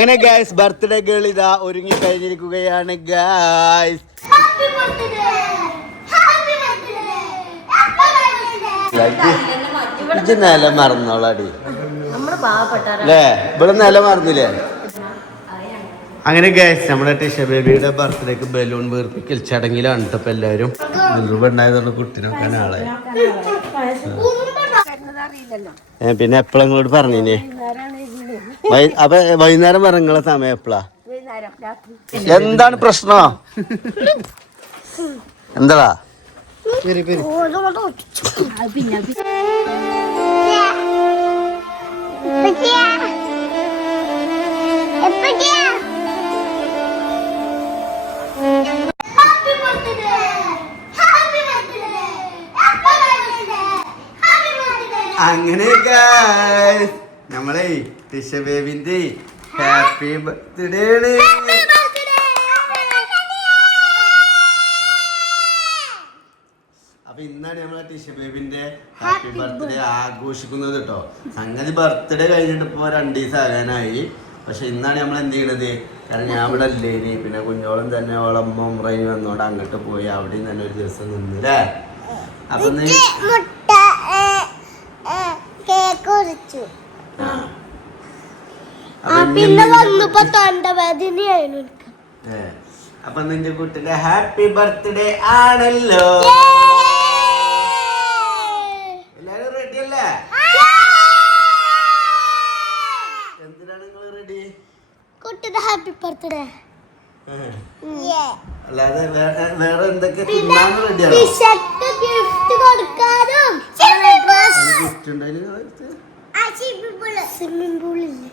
അങ്ങനെ guys birthday girl ഇതാ ഒരുങ്ങി കഴിഞ്ഞിരിക്കുകയാണ് ഗായ്സ്. ഇത് നില മറന്നോളാടി അല്ലേ? ഇവിടെ നില മറന്നില്ലേ? അങ്ങനെ ഗായ്സ് നമ്മുടെ ടിഷ ബേബിയുടെ ബർത്ത്ഡേക്ക് ബലൂൺ വീർപ്പിക്കൽ ചടങ്ങിലാണ് ഇപ്പൊ എല്ലാവരും. ഉണ്ടായതുകൊണ്ട് കുട്ടിനൊക്കെ ആളെ പിന്നെ എപ്പോഴാ നിങ്ങളോട് പറഞ്ഞേ? അപ്പൊ വൈകുന്നേരം പറഞ്ഞ സമയം എപ്പോഴാ? എന്താണ് പ്രശ്നം? എന്താ അങ്ങനെ നമ്മളെ ടിഷ ബേബിന്റെ ഹാപ്പി ബർത്ത്ഡേ ആണ്. അപ്പൊ ഇന്നാണ് നമ്മളെ ടിഷ ബേബിന്റെ ഹാപ്പി ബർത്ത്ഡേ ആഘോഷിക്കുന്നത് കേട്ടോ. സംഗതി ബർത്ത്ഡേ കഴിഞ്ഞിട്ട് ഇപ്പൊ 2 ദിവസം ആകാനായി. പക്ഷെ ഇന്നാണ് നമ്മൾ എന്ത് ചെയ്യണത്? കാരണം ഞാൻ ഇവിടെ അല്ലേനി, പിന്നെ കുഞ്ഞോളം തന്നെ ഓളമ്മ ഉമ്രയിൽ വന്നോണ്ട് അങ്ങോട്ട് പോയി അവിടെയും തന്നെ ഒരു ദിവസം നിന്നില്ലേ. അപ്പൊ അപ്പൊ നിന്റെ കുട്ടിന്റെ ഹാപ്പി ബർത്ത്ഡേ ആണല്ലോ. എല്ലാരും റെഡി അല്ലേ? എന്തിനാണ് നിങ്ങൾ റെഡി? കുട്ടിന്റെ ഹാപ്പി ബർത്ത്ഡേ അല്ലാതെ വേറെ എന്തൊക്കെ തിന്നാൻ റെഡിയാണ്? ഗിഫ്റ്റ് കൊടുക്കാനും ഗിഫ്റ്റ് ഉണ്ടായിരുന്നു. സ്വിമ്മിംഗ് പൂളില്ലേ?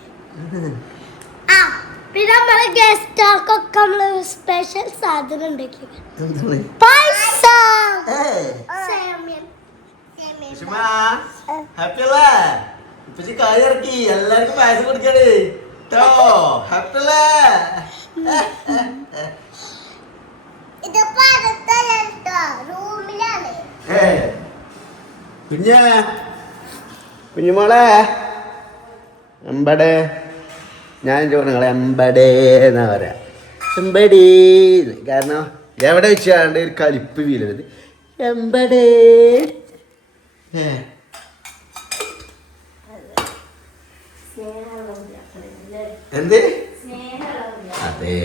പിന്നെ നമ്മളെ ഗസ്റ്റുകൾക്കൊക്കെ നമ്മള് സ്പെഷ്യൽ സാധനം ഉണ്ടാക്കി. എല്ലാവർക്കും പായസം കൊടുക്കണേ. കുഞ്ഞുമോളെ എമ്പടെ ഞാൻ നിങ്ങളെ എമ്പടേ എന്നാ പറയാ. എമ്പടി കാരണം എവിടെ വെച്ചാണ്ട് ഒരു കലിപ്പ് വീലത്. എമ്പടേ എന്ത്? അതെ,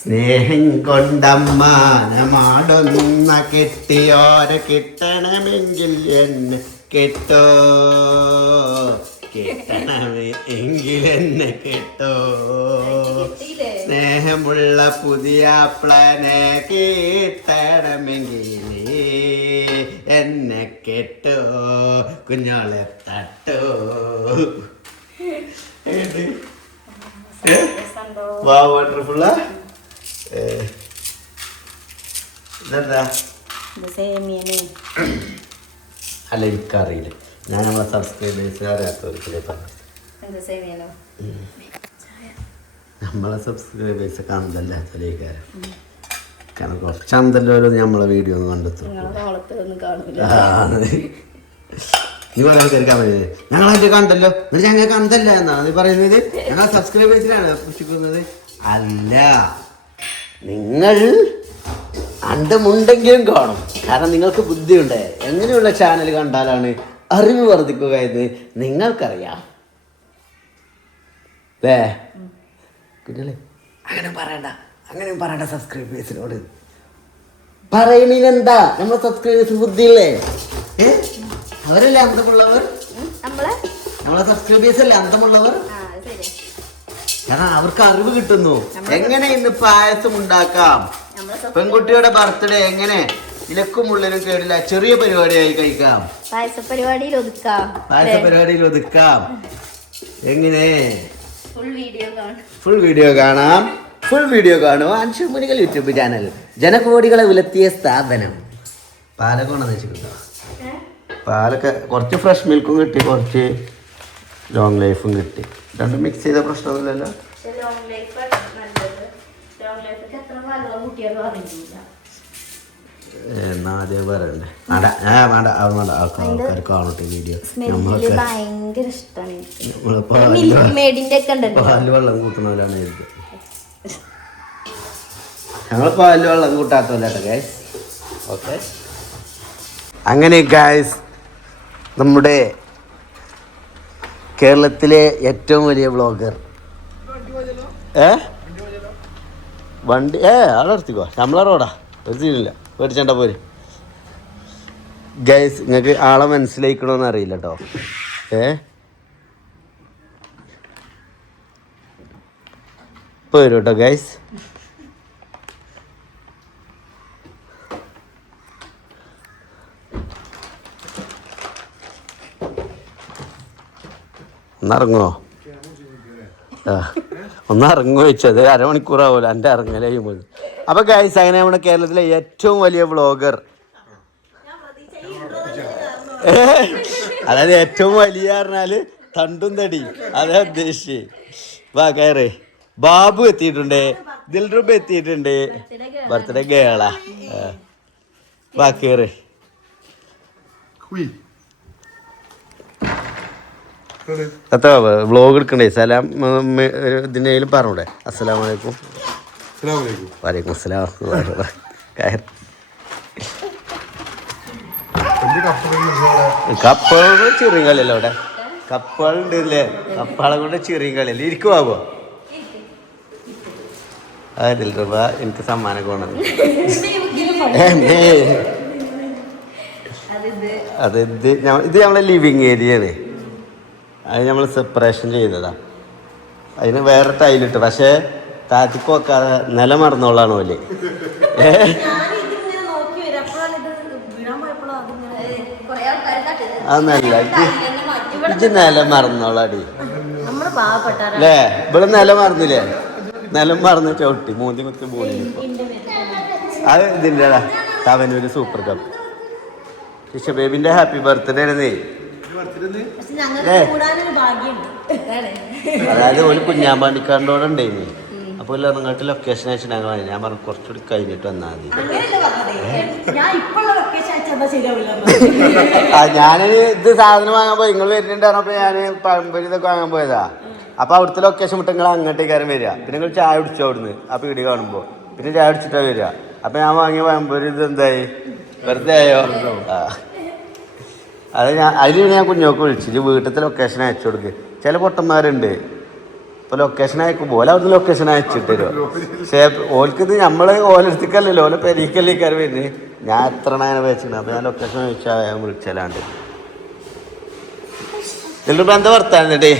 സ്നേഹം കൊണ്ടമ്മാനമാടൊന്ന കെട്ടിയോരെ കിട്ടണമെങ്കിൽ എന്നെ കെട്ടോ, കിട്ടണമെങ്കിൽ എന്നെ കെട്ടോ, സ്നേഹമുള്ള പുതിയ പ്ലാനെ കിട്ടണമെങ്കിൽ എന്നെ കെട്ടോ, കുഞ്ഞോളെ തട്ടോ. വാ വണ്ടർഫുള്ള ഇതെന്താ? അല്ല എനിക്കറിയില്ല. ഞാൻ നമ്മളെ സബ്സ്ക്രൈബേഴ്സ് അറിയാത്തവർക്കല്ലേ പറഞ്ഞു. നമ്മളെ സബ്സ്ക്രൈബേഴ്സ് കണ്ടല്ലാത്തലേക്കാരം. കാരണം കുറച്ച് അന്തല്ലോ നമ്മളെ വീഡിയോ ഒന്ന് കണ്ടെത്തും. നീ കേൾക്കാൻ പറ്റില്ലേ? ഞങ്ങളതിന്റെ കണ്ടല്ലോ, ഞങ്ങൾ കണ്ടല്ല എന്നാണ് നീ പറയുന്നത്. ഞങ്ങൾ സബ്സ്ക്രൈബേഴ്സിനാണ് പുഷിക്കുന്നത്. അല്ല, നിങ്ങൾ അണ്ടമുണ്ടെങ്കിലും കാണും. കാരണം നിങ്ങൾക്ക് ബുദ്ധിയുണ്ട്. എങ്ങനെയുള്ള ചാനൽ കണ്ടാലാണ് അറിവ് വർദ്ധിക്കുക എന്ന് നിങ്ങൾക്കറിയാം അല്ലേ കുട്ടികളെ? അങ്ങനെ പറയണ്ട സബ്സ്ക്രൈബേഴ്സിനോട്. പറയുന്നതിനെന്താ? നമ്മളെ സബ്സ്ക്രൈബേഴ്സിന് ബുദ്ധിയില്ലേ? അവരല്ലേ അന്തമുള്ളവർ? നമ്മളെ സബ്സ്ക്രൈബേഴ്സ് അല്ലേ അന്തമുള്ളവർ? കാരണം അവർക്ക് അറിവ് കിട്ടുന്നു. എങ്ങനെ ഇന്ന് പായസം ഉണ്ടാക്കാം, പെൺകുട്ടിയുടെ ബർത്ത്ഡേ എങ്ങനെ ഇലക്കും ഉള്ളിലും കേടില്ല ചെറിയ പരിപാടിയായി കഴിക്കാം, പായസ പരിപാടിയിൽ ഒതുക്കാം. എങ്ങനെ? ഫുൾ വീഡിയോ കാണും. അൻഷുമുനികൾ യൂട്യൂബ് ചാനൽ, ജനകോടികളെ ഉലർത്തിയ സ്ഥാപനം. പാലക്കോണെന്ന് വെച്ചിട്ടുണ്ടോ? പാലൊക്കെ കുറച്ച് ഫ്രഷ് മിൽക്കും കിട്ടി, കുറച്ച് ലോങ് ലൈഫും കിട്ടി. രണ്ടും മിക്സ് ചെയ്ത പ്രശ്നമൊന്നുമില്ലല്ലോ. ആദ്യം പറയണ്ടേ വേണ്ട വേണ്ട അത് വേണ്ട ആൾക്കാർ കാണട്ടെ വീഡിയോ. നമ്മളൊക്കെ പാല് വെള്ളം കൂട്ടുന്നവരാണ് ഇത്. ഞങ്ങൾ പാല് വെള്ളം കൂട്ടാത്തല്ലോ ഗൈസ്. ഓക്കെ, അങ്ങനെ ഗൈസ് നമ്മുടെ കേരളത്തിലെ ഏറ്റവും വലിയ വ്ളോഗർ വണ്ടി അവിടെ നിർത്തിക്കോ, നമ്മളെ റോഡാ, ഒരു സീനില്ല, പേടിച്ചണ്ട പോര്. ഗൈസ് നിങ്ങൾക്ക് ആളെ മനസ്സിലാക്കണമെന്ന് അറിയില്ല കേട്ടോ. ഇപ്പോൾ വരും കേട്ടോ ഗൈസ്. ഒന്നിറങ്ങോ? ഒന്നിറങ്ങുമോ ചോദിച്ചത് അരമണിക്കൂറാവുമല്ലോ എൻ്റെ ഇറങ്ങൽ കഴിയുമ്പോൾ. അപ്പോൾ ഗൈസ് അങ്ങനെ നമ്മുടെ കേരളത്തിലെ ഏറ്റവും വലിയ വ്ളോഗർ, അതായത് ഏറ്റവും വലിയ പറഞ്ഞാൽ തണ്ടും തടി അതാ ഉദ്ദേശിച്ച്. വാ കയറ്. ബാബു എത്തിയിട്ടുണ്ട്, ദിൽറുബ് എത്തിയിട്ടുണ്ട്, ബർത്ത്ഡേ ഗേളാ. വാ കയറ്. എത്ര വ്ളോഗ് എടുക്കണ്ടേ? സലാം ഇതിനേലും പറഞ്ഞൂടെ? അസ്സലാമലൈക്കും. വലൈക്കും അസ്സലാം. കപ്പളുടെ ചെറിയ കളിയല്ലോ അവിടെ. കപ്പളുണ്ട് ഇല്ലേ? കപ്പാളെ കൊണ്ട് ചെറിയ കളിയല്ലേ? ഇരിക്കുവാകോ? അതിൽ രൂപ എനിക്ക് സമ്മാനം കൊണ്ടത്. അത് ഇത് നമ്മളെ ലിവിങ് ഏരിയയാണ്. അത് നമ്മൾ സെപ്പറേഷൻ ചെയ്തതാ. അതിന് വേറെ ടൈലിട്ട്, പക്ഷേ താറ്റിക്ക് വെക്കാതെ നില മറന്നോളാണ് പോലെ. അതൊന്നല്ല, ഇത് നില മറന്നോളാടി അല്ലേ? ഇവിടെ നില മറന്നില്ലേ? നിലം മറന്ന് ചവിട്ടി മൂന്തി കുത്തി പോയി. അത് ഇതിൻ്റെ Thavanur super cup. Tisha ബേബിന്റെ happy birthday ആയിരുന്നേ. അതായത് ഒരു കുഞ്ഞാമ്പാണ്ടിക്കാരൻ്റെ ഉണ്ടായിരുന്നു. അപ്പോൾ നിങ്ങൾക്ക് ലൊക്കേഷൻ അയച്ചിട്ട് ഞാൻ പറഞ്ഞു കുറച്ചുകൂടി കഴിഞ്ഞിട്ട് വന്നാൽ മതി. ഞാൻ ഇത് സാധനം വാങ്ങാൻ പോയി, നിങ്ങൾ വരുന്നുണ്ട് പറഞ്ഞപ്പോൾ ഞാൻ പഴംപൊരി ഇതൊക്കെ വാങ്ങാൻ പോയതാ. അപ്പോൾ അവിടുത്തെ ലൊക്കേഷൻ വിട്ട് നിങ്ങൾ അങ്ങോട്ടേക്കാരും വരിക. പിന്നെ നിങ്ങൾ ചായ കുടിച്ചോ അവിടുന്ന് ആ പീടി കാണുമ്പോൾ. പിന്നെ ചായ കുടിച്ചിട്ടാണ് വരിക. അപ്പം ഞാൻ വാങ്ങിയ പഴംപൊരി ഇത് എന്തായി? വെറുതെ ആയോ? അത് അതിൽ ഞാൻ കുഞ്ഞോക്ക് വിളിച്ചിട്ട് വീട്ടിലത്തെ ലൊക്കേഷൻ അയച്ചു കൊടുക്കുക. ചില പൊട്ടന്മാരുണ്ട് ഇപ്പോൾ ലൊക്കേഷൻ അയക്കുമ്പോൾ ഓല അവിടുന്ന് ലൊക്കേഷൻ അയച്ചിട്ട് തരുമോ? പക്ഷേ ഓൽക്കിത് നമ്മൾ ഓലെടുത്തേക്കല്ലല്ലോ, ഓലെ പെരീക്കല്ലേക്കാർ വരുന്നത്. ഞാൻ എത്ര അങ്ങനെ വെച്ചിട്ടുണ്ട്. അപ്പോൾ ഞാൻ ലൊക്കേഷൻ അയച്ചാൽ ഞാൻ വിളിച്ചാലാണ്ട്. ഇതിലിപ്പോൾ എന്താ വർത്താനേ?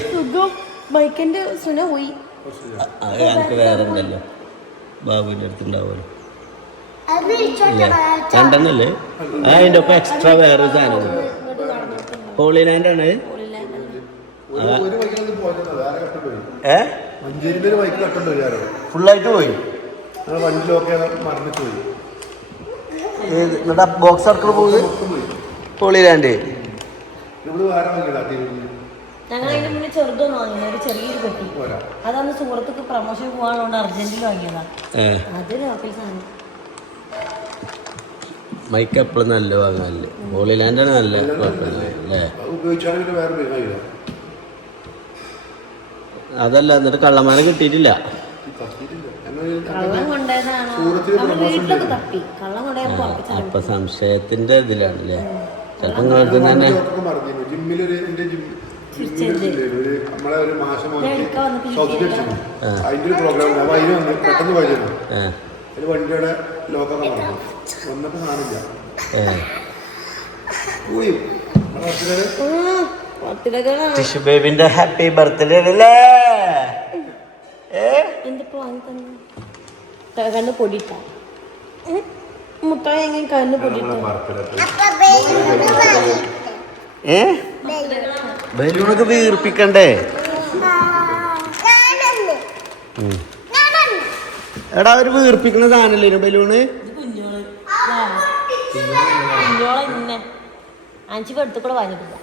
എനിക്ക് വേറെ ഉണ്ടല്ലോ, ബാബുവിൻ്റെ അടുത്തുണ്ടാവുമല്ലോ. രണ്ടെണ്ണല്ലേ? അതിൻ്റെ ഒപ്പം എക്സ്ട്രാ വേറെ സാധനം ഹോളി ലാൻഡാണ്. ഫുള്ളായിട്ട് പോയി. എന്നിട്ട് ബോക്സ് സർക്കിൾ പോയി ഹോളി ലാൻഡ്. ഞങ്ങൾ അതിന് മുന്നേ ചെറുതൊന്നും വാങ്ങിയത്, ഒരു ചെറിയൊരു പെട്ടി. അതാണ് സുഹൃത്തുക്ക് പ്രമോഷൻ പോകാനുകൊണ്ട് അർജന്റീന വാങ്ങിയതാണ്. അത് ലോക്കൽ സാധനം. മൈക്ക് എപ്പോഴും നല്ല വാങ്ങാനല്ലേ? ഹോളി ലാൻഡാണ് നല്ല കുഴപ്പമില്ല അല്ലേ? അതല്ല, എന്നിട്ട് കള്ളന്മാരെ കിട്ടിയിട്ടില്ല. അപ്പൊ സംശയത്തിന്റെ ഇതിലാണല്ലേ? ചിലപ്പോ നിങ്ങൾക്ക് തന്നെ ടിഷു ബേബിന്റെ ഹാപ്പി ബർത്ത്ഡേ അല്ലേ? കണ്ണ് പൊടിട്ട മുട്ടായി എങ്ങനെ കണ്ണ് പൊടിട്ട ബലൂണൊക്കെ വീർപ്പിക്കണ്ടേ? എടാ ഒരു വീർപ്പിക്കുന്ന സാധനല്ലേ ബലൂണ്? അഞ്ചു എടുത്തു കൂടെ വാങ്ങിട്ടില്ല.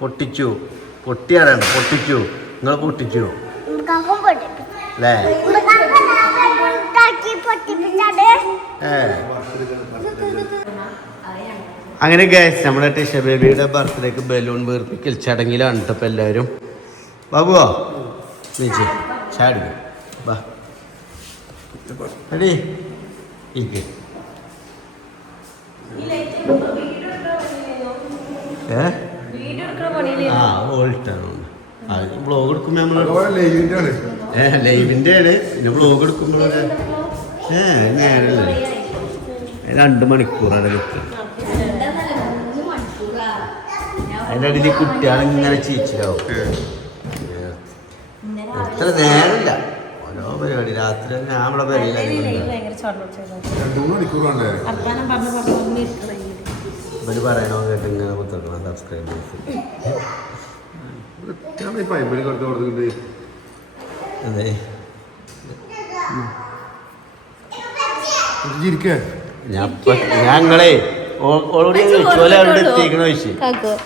പൊട്ടിച്ചു പൊട്ടിയാറാണ് പൊട്ടിച്ചു നിങ്ങൾ പൊട്ടിച്ചു അല്ലേ അങ്ങനെ ഗൈസ് നമ്മുടെ ടിഷ ബേബിയുടെ ബർത്ത്ഡേക്ക് ബലൂൺ വീർപ്പിക്കൽ ചടങ്ങിലാണ് കേട്ടോ എല്ലാവരും ബാബുവോ നീച്ചേ ചാടി ബാ അടി ഇരിക്ക് ആ ഓൾട്ടാണ് ബ്ലോഗ് എടുക്കുമ്പോ നമ്മള് ലൈവിന്റെ ആണ് പിന്നെ ബ്ലോഗ് എടുക്കുമ്പോ നേരല്ലേ 2 മണിക്കൂറാണ് നിൽക്കുക അതിൻ്റെ അടിയിൽ കുട്ടികളിങ്ങനെ ചീച്ചിലാവും എത്ര നേരമില്ല ഓരോ പരിപാടി രാത്രി ഞാൻ അവിടെ വരില്ല 2 മണിക്കൂറാണ് ഇവര് പറയണോ കേട്ട് ഇങ്ങനെ കുത്തിക്കണം സബ്സ്ക്രൈബ് അതെ ഞങ്ങളെ ഓളോട് ചോദിച്ചോലെ അവിടെ എത്തിക്കണ ചോദിച്ചു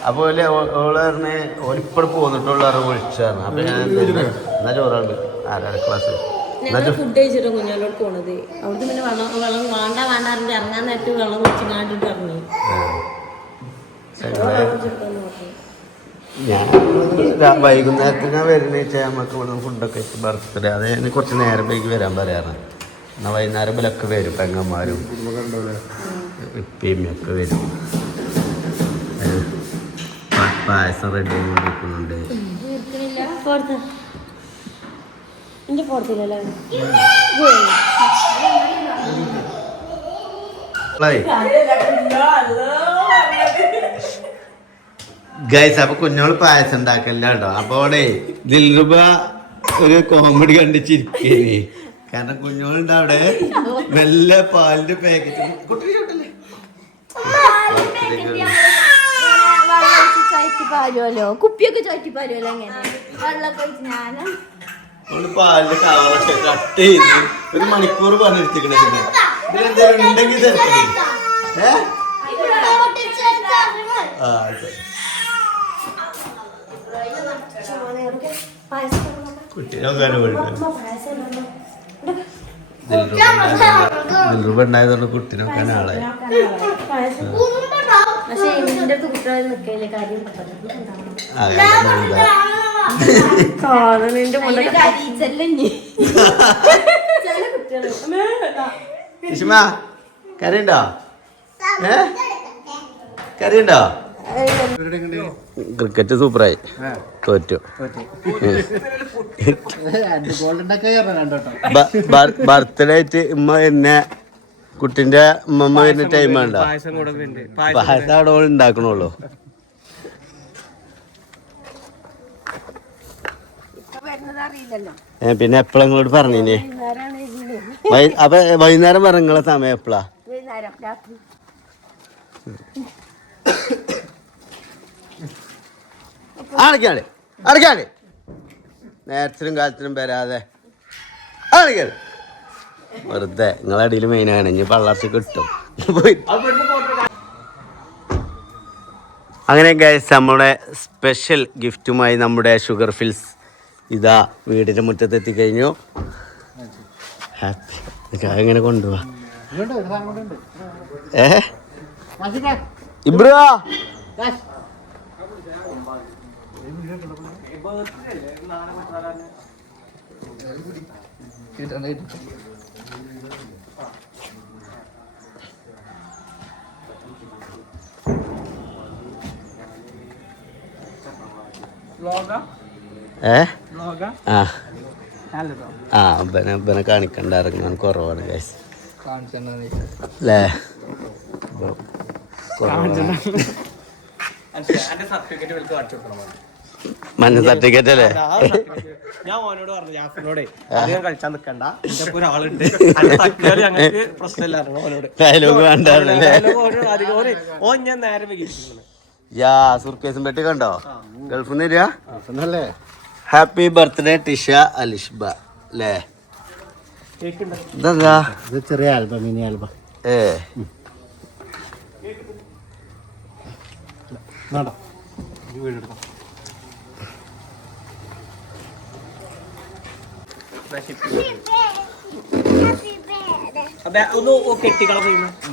അപ്പൊ ഓള് പറഞ്ഞ് ഓലിപ്പടെ പോന്നിട്ടുള്ള വിളിച്ചായിരുന്നു അപ്പൊ ഞാൻ എന്നാ ചോറാണ്ട് 6:30 ക്ലാസ് ഫുഡ് കഴിച്ചിട്ട് കുഞ്ഞോലോട് പോണത് അവിടുത്തെ പിന്നെ വെള്ളം വേണ്ടാറിന്റെ ഇറങ്ങാൻ നേരത്തെ വെള്ളം കുടിച്ചിങ്ങാണ്ടിട്ട് ഇറങ്ങി ഞാൻ വൈകുന്നേരത്തിന് ഞാൻ വരുന്ന വെച്ചാൽ നമുക്ക് ഇവിടെ ഫുഡൊക്കെ ബർത്ത്ഡേ അത് ഞാൻ കുറച്ച് നേരം വൈകി വരാൻ പറയാറ് എന്നാൽ വൈകുന്നേരം ഇവരൊക്കെ വരും പെങ്ങന്മാരും ഇപ്പയും ഒക്കെ വരും പായസം റെഡി ആയിക്കൊണ്ടിരിക്കുന്നുണ്ട് ഗൈസ് അപ്പൊ കുഞ്ഞോള് പായസം ഉണ്ടാക്കല്ല കേട്ടോ അപ്പൊ അവിടെ ദിൽറുബ ഒരു കോമഡി കണ്ടിച്ചിരിക്കേനി കാരണം കുഞ്ഞോളുണ്ട് അവിടെ നല്ല പാലിന്റെ പാക്കറ്റ് കുപ്പിയൊക്കെ ചോറ്റി പാലുമല്ലോ എങ്ങനെ വെള്ളമൊക്കെ ഒഴിച്ച് ഞാന് പാലിന്റെ കവറൊക്കെ കട്ട് ചെയ്ത് 1 മണിക്കൂർ പണിയെടുത്തിക്കണേ ഇതിലെന്തെങ്കിലും ഉണ്ടെങ്കിൽ തരട്ടെ ദിൽറുബ ഉണ്ടായതുകൊണ്ട് കുട്ടീനെ നോക്കാൻ ആളായി കരയുണ്ടോ കരയുണ്ടോ ക്രിക്കറ്റ് സൂപ്പറായി തോറ്റു ബർത്ത്ഡേ ആയിട്ട് ഉമ്മ എന്നെ കുട്ടിന്റെ ഉമ്മ വരുന്ന ടൈം വേണ്ട പായസം അവിടെ ഉണ്ടാക്കണുള്ളൂ പിന്നെ എപ്പോഴാ നിങ്ങളോട് പറഞ്ഞിനെ അപ്പൊ വൈകുന്നേരം പറഞ്ഞ നിങ്ങളെ സമയം എപ്പോഴാ അടക്കാണ്ട് അടക്കാണ്ട് നേരത്തിനും കാലത്തിനും വരാതെ അടക്കാണ്ട് വെറുതെ നിങ്ങളെ അടിയിൽ മെയിനാണ് ഇനി പള്ളർച്ച കിട്ടും അങ്ങനെ ഗൈസ് നമ്മുടെ സ്പെഷ്യൽ ഗിഫ്റ്റുമായി നമ്മുടെ ഷുഗർ ഫിൽസ് ഇതാ വീടിൻ്റെ മുറ്റത്തെത്തിക്കഴിഞ്ഞു ഹാപ്പി എങ്ങനെ കൊണ്ടുപോവാ ഇബ്രോ ബനെ കാണിക്കണ്ട ഇറങ്ങാൻ കുറവാണ് ഗൈസ് അല്ലേ മഞ്ഞ സർട്ടിഫിക്കറ്റ് അല്ലേ ഞാൻ ഓനോട് പറഞ്ഞു ജാഫറിനോടെ അധികം കളിച്ചാൻ നിക്കണ്ട ഒരാളുണ്ട് പ്രശ്നമില്ലായിരുന്നു ഓനോട് ഡയലോഗ് വേണ്ട ഓൻ ഞാൻ നേരെ വൈകിട്ടുണ്ട് യാ സുർക്കേസും പെട്ടി കണ്ടോ ഗൾഫിൽ നിന്ന് വരിക ഹാപ്പി ബർത്ത്ഡേ ടിഷ അലിഷ്ബ അല്ലേ ഇതെന്താ ചെറിയ ആൽബം മിനി ആൽബം ഒന്ന് കെട്ടിക്കള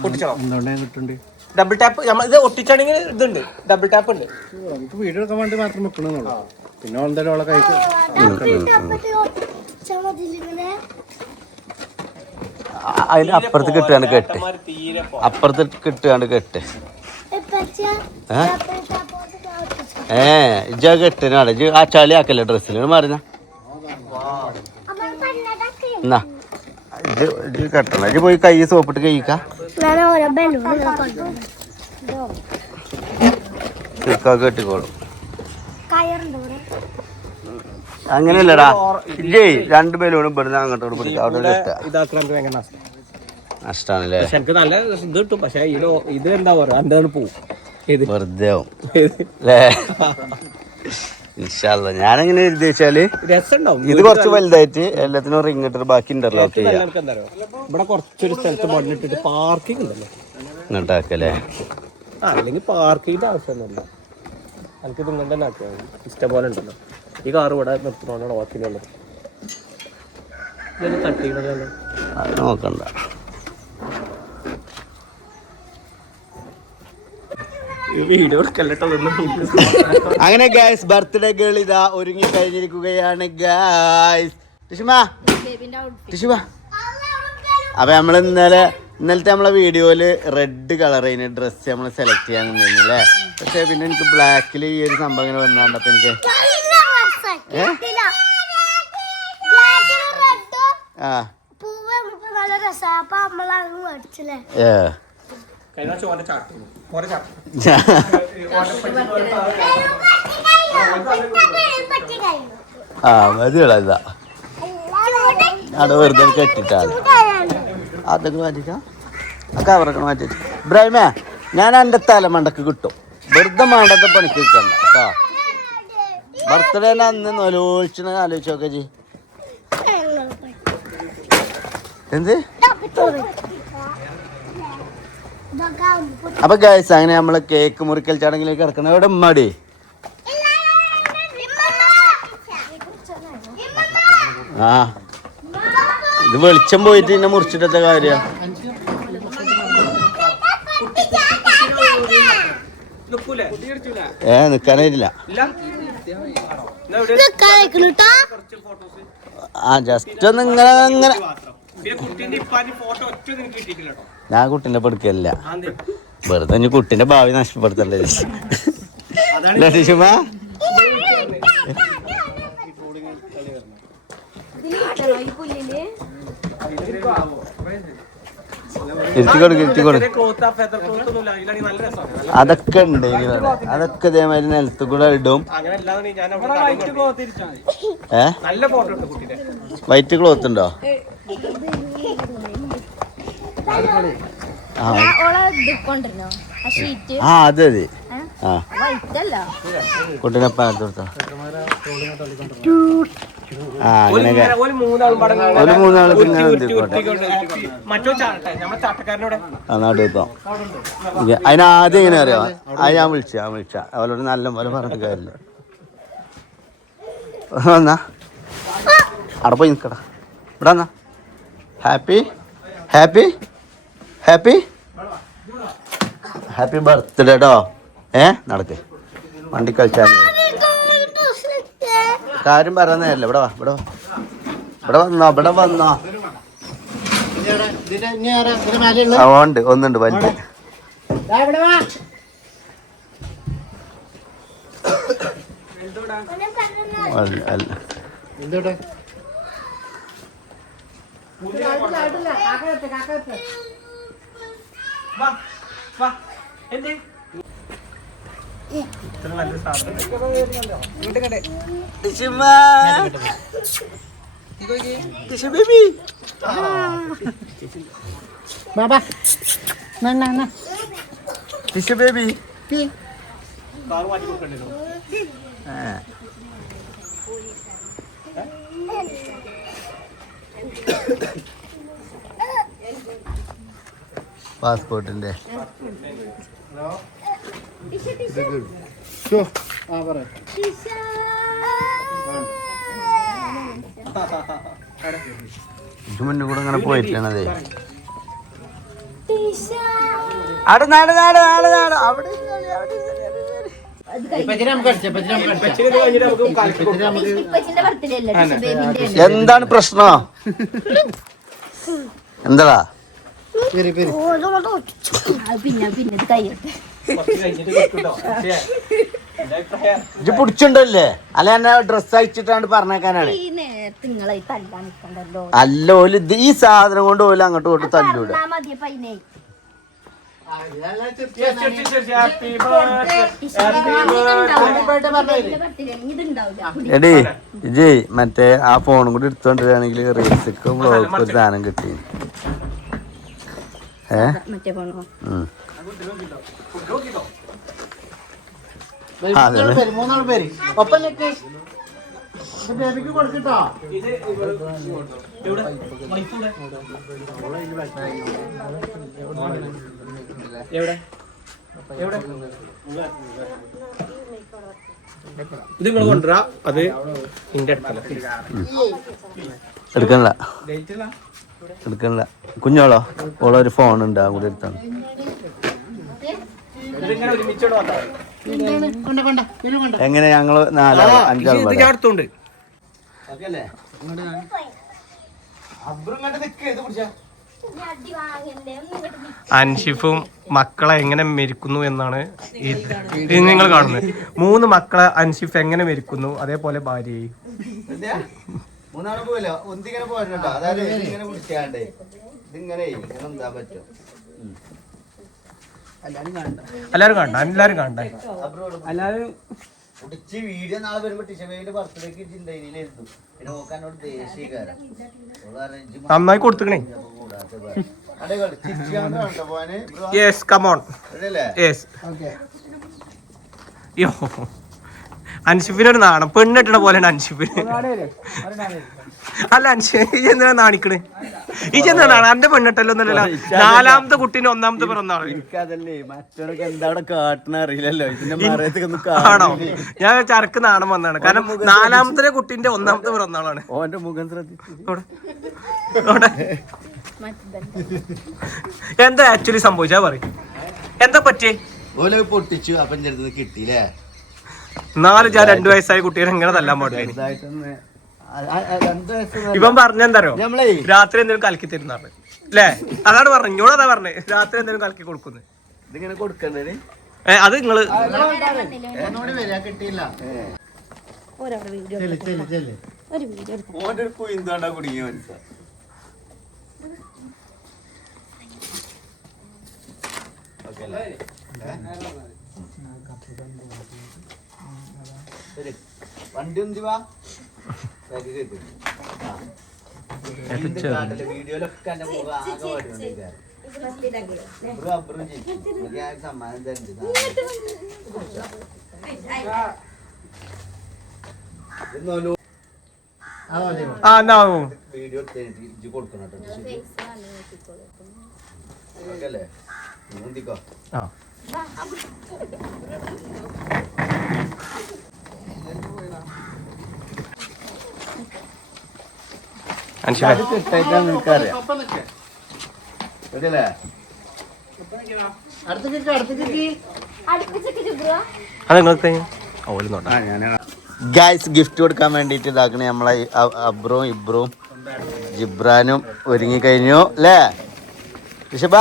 പൊട്ടിച്ചോ. എന്തുകൊണ്ടാ കിട്ടുന്നുണ്ട്? ഡബിൾ ടാപ്പ് ഇത് ഒട്ടിച്ചാണെങ്കിൽ ഇതുണ്ട്, ഡബിൾ ടാപ്പ് ഉണ്ട്. നമുക്ക് വീഡിയോ എടുക്കാൻ വേണ്ടി മാത്രം വെക്കണമെന്നുള്ളൂ. പിന്നെ എന്തായാലും അവളെ കഴിക്കും. അതിന് അപ്പുറത്ത് കിട്ടുകയാണ് കെട്ട്, അപ്പുറത്ത് കിട്ടുകയാണ് കെട്ട്. ഇജ കെട്ടിനാണ് ഇജ് ആ ചളി ആക്കല്ലേ ഡ്രസ്സിൽ മാറുന്ന എന്നാ ഇജ് കെട്ടണം. ഇജ് പോയി കൈ സോപ്പിട്ട് കഴിക്ക കെട്ടിക്കോളും. അങ്ങനെയല്ലടാ ഇജേ രണ്ട് ബലൂണും ഇവിടുന്ന് അങ്ങോട്ടോട് പിടിക്കുക അവിടെ നഷ്ടാണല്ലേ. എനിക്ക് നല്ല ഇത് കിട്ടും, പക്ഷെ ഇത് എന്താ പറയാ എന്താണ് പോവും വെറുതെ ആവും അല്ലേ. ഇൻഷാല്ലാ ഞാനെങ്ങനെ ഉദ്ദേശിച്ചാല് ഇത് കുറച്ച് വലുതായിട്ട് എല്ലാത്തിനും റിങ് ഇട്ടിട്ട് ബാക്കി ഇന്റർലോക്ക് ചെയ്യാം. ഇവിടെ കുറച്ചൊരു സ്ഥലത്ത് മണ്ണിട്ടിട്ട് പാർക്കിംഗ് ഉണ്ടല്ലോ ഇങ്ങോട്ടാക്കല്ലേ. അല്ലെങ്കിൽ പാർക്കിങ്ങിന്റെ ആവശ്യമൊന്നുമില്ല, എനിക്കിത് ഇങ്ങനെ തന്നെ ആക്കിയാൽ ഇഷ്ടംപോലെ ഉണ്ടല്ലോ. ഈ കാറ് ഇവിടെ നിർത്തണോണ്ടാണ് വാക്കിലുള്ളത്. ഇതൊരു തട്ടിക്കണല്ലോ, അത് നോക്കണ്ട. വീഡിയോ എടുക്കല്ലോ. അങ്ങനെ ഗായ്സ് ബർത്ത്ഡേ ഗേൾ ഇതാ ഒരുങ്ങി കഴിഞ്ഞിരിക്കുകയാണ് ഗായ്സ്. ടിഷുമാ അപ്പൊ നമ്മള് ഇന്നലത്തെ നമ്മളെ വീഡിയോയില് റെഡ് കളർ അതിന് ഡ്രസ്സ് നമ്മൾ സെലക്ട് ചെയ്യാൻ നിന്നില്ലേ. പക്ഷെ പിന്നെ എനിക്ക് ബ്ലാക്കിൽ ഈ ഒരു സംഭവം ഇങ്ങനെ വന്നാണ്ടപ്പോ എനിക്ക് മതികളാ അവിടെ വെറുതെ കെട്ടിട്ടാണ് അതൊക്കെ മാറ്റിട്ടാ ആ കവറൊക്കെ മാറ്റിട്ട്. ഇബ്രാഹിമേ ഞാൻ എൻ്റെ തലമണ്ടക്ക് കിട്ടും, വെറുതെ മാണ്ടത്തെ പണിക്ക് കിട്ടണ്ട കേട്ടോ. ബർത്ത്ഡേ അന്ന് നൊലോളിച്ചിനെ ആലോചിച്ച് നോക്കെ ജി എന്ത്. അപ്പൊ ഗൈസ് അങ്ങനെ നമ്മള് കേക്ക് മുറിക്കൽ ചടങ്ങിലേക്ക് കിടക്കണം. എവിടെ ഉമ്മാടി ആ ഇത് വെളിച്ചം പോയിട്ട് പിന്നെ മുറിച്ചിട്ടത്തെ കാര്യം. നിക്കാനില്ല. ആ ജസ്റ്റ് ഒന്ന് ഇങ്ങനെ ഇങ്ങനെ. ഞാൻ കുട്ടീന്റെ പഠിക്കല്ല, വെറുതെ ഇനി കുട്ടീന്റെ ഭാവി നഷ്ടപ്പെടുത്തല്ലേ ലക്ഷ്മ. അതൊക്കെ ഉണ്ട്, അതൊക്കെ ഇതേമാതിരി നിലത്ത് കൂടെ ഇടും. വൈറ്റ് ക്ലോത്ത് ഉണ്ടോ? ആ അതെ അതെ. ആ കുട്ടീനെ കൊടുത്തോ. ആ അങ്ങനെ ഒരു മൂന്നാള് പിന്നെ നാട്ടിലെത്തോ. അതിനാദ്യം എങ്ങനെ അറിയാം, അത് ഞാൻ വിളിച്ച അവളോട് നല്ല പോലെ പറഞ്ഞിട്ട് കാര്യമില്ല. വന്നാ അവിടെ പോയി നിൽക്കടാ, ഇവിടെ വന്നാ. Happy happy happy happy birthday കേട്ടോ. നടക്ക് വണ്ടി കളിച്ചാൽ കാര്യം പറയുന്നതല്ലേ. ഇവിടെ വാ, ഇവിടെ വാ, ഇവിടെ വന്നോ, ഇവിടെ വന്നോ. ഉണ്ട് ഒന്നുണ്ട് വലുത്. അല്ല പാസ്പോർട്ടിന്റെ ആ പറയാം. മുന്നേ കൂടെ അങ്ങനെ പോയിട്ടാണതേ. എന്താണ് പ്രശ്നം? എന്താ ഇത് പിടിച്ചിണ്ടല്ലേ? അല്ല എന്നെ ഡ്രസ് അയച്ചിട്ടാണ്ട് പറഞ്ഞേക്കാനാണ്. അല്ല ഓല് ഈ സാധനം കൊണ്ട് ഓല് അങ്ങോട്ട് കൊണ്ട് തല്ലൂട. എടീ ഇജേ മറ്റേ ആ ഫോണും കൂടി എടുത്തോണ്ടിരാണെങ്കിൽ റീൽസിക്ക് ബ്ലോഗ് ഒരു സാധനം കിട്ടി. മൂന്നാള് പേര് ഒപ്പം ബേബിക്ക് കൊടുത്തിട്ടോ. ഇത് നിങ്ങൾ കൊണ്ടുവരാ. അത് ഇന്റെ എടുക്കണില്ല എടുക്കണില്ല. കുഞ്ഞോളോ ഓളൊരു ഫോൺ ഉണ്ട് ആ കൂടി എടുത്താണ്. എങ്ങനെ ഞങ്ങള് 4-5 അൻഷിഫും മക്കളെ എങ്ങനെ മരിക്കുന്നു എന്നാണ് നിങ്ങൾ കാണുന്നത്. 3 മക്കളെ അൻഷിഫ് എങ്ങനെ മരിക്കുന്നു, അതേപോലെ ഭാര്യയും. എല്ലാരും കാണണ്ട, എല്ലാരും കാണണ്ട. എല്ലാരും വീഡിയോ നാളെ വരുമ്പോ ടിഷബേന്റെ ബർത്ത്ഡേക്ക് പിന്നെ നോക്കാനോട് ദേശീയകാരം നന്നായി കൊടുത്തിക്കണേ. Yes come on yes. യോ അൻഷിഫിനൊരു നാണം പെണ്ണിട്ടണ പോലെയാണ് അൻഷിഫിന്. അല്ല അൻഷിഫ് ഈ എന്തിനാ നാണിക്കണ്? ഈ ചെന്നാണ് എന്റെ പെണ്ണിട്ടല്ലോ എന്നല്ല. 4ാമത്തെ കുട്ടീനെ 1ാമത്തെ പിറന്നാള്. ആണോ? ഞാൻ ചരക്ക് നാണം വന്നാണ്. കാരണം 4ാമത്തെ കുട്ടീന്റെ 1ാമത്തെ പിറന്നാളാണ്. ഓന്റെ മുഖം ശ്രദ്ധിച്ചു. എന്താ ആക്ച്വലി സംഭവിച്ചാ പറയും. എന്താ പറ്റിയേ? ഓലെ പൊട്ടിച്ചു. അപ്പം ചെറുത് കിട്ടിയില്ലേ? 2 വയസ്സായ കുട്ടികളെ എങ്ങനെ തല്ലാൻ പാടില്ല. ഇവൻ പറഞ്ഞെന്താരോ രാത്രി എന്തെങ്കിലും കലക്കി തരുന്നാണ് അല്ലേ? അതാണ് പറഞ്ഞു. ഇങ്ങോട്ട് അതാ പറഞ്ഞേ രാത്രി എന്തെങ്കിലും കലക്കി കൊടുക്കുന്നത്. ഇതിങ്ങനെ കൊടുക്കണ്ടേ? അത് നിങ്ങള് കുടുങ്ങിയ മനസ്സിലാ. വണ്ടി എന്തുവാ വീഡിയോയിലൊക്കെ എന്റെ മുഖം ആകെ സമ്മാനം തരുന്നുണ്ട്. വീഡിയോ കൊടുക്കണം കേട്ടോ. മുന്തിക്കോ. ഗൈസ് ഗിഫ്റ്റ് കൊടുക്കാൻ വേണ്ടിട്ട് ഇതാക്കണേ നമ്മളെ അബ്രും ഇബ്രും ജിബ്രാനും ഒരുങ്ങി കഴിഞ്ഞു അല്ലേ ഋഷഭ?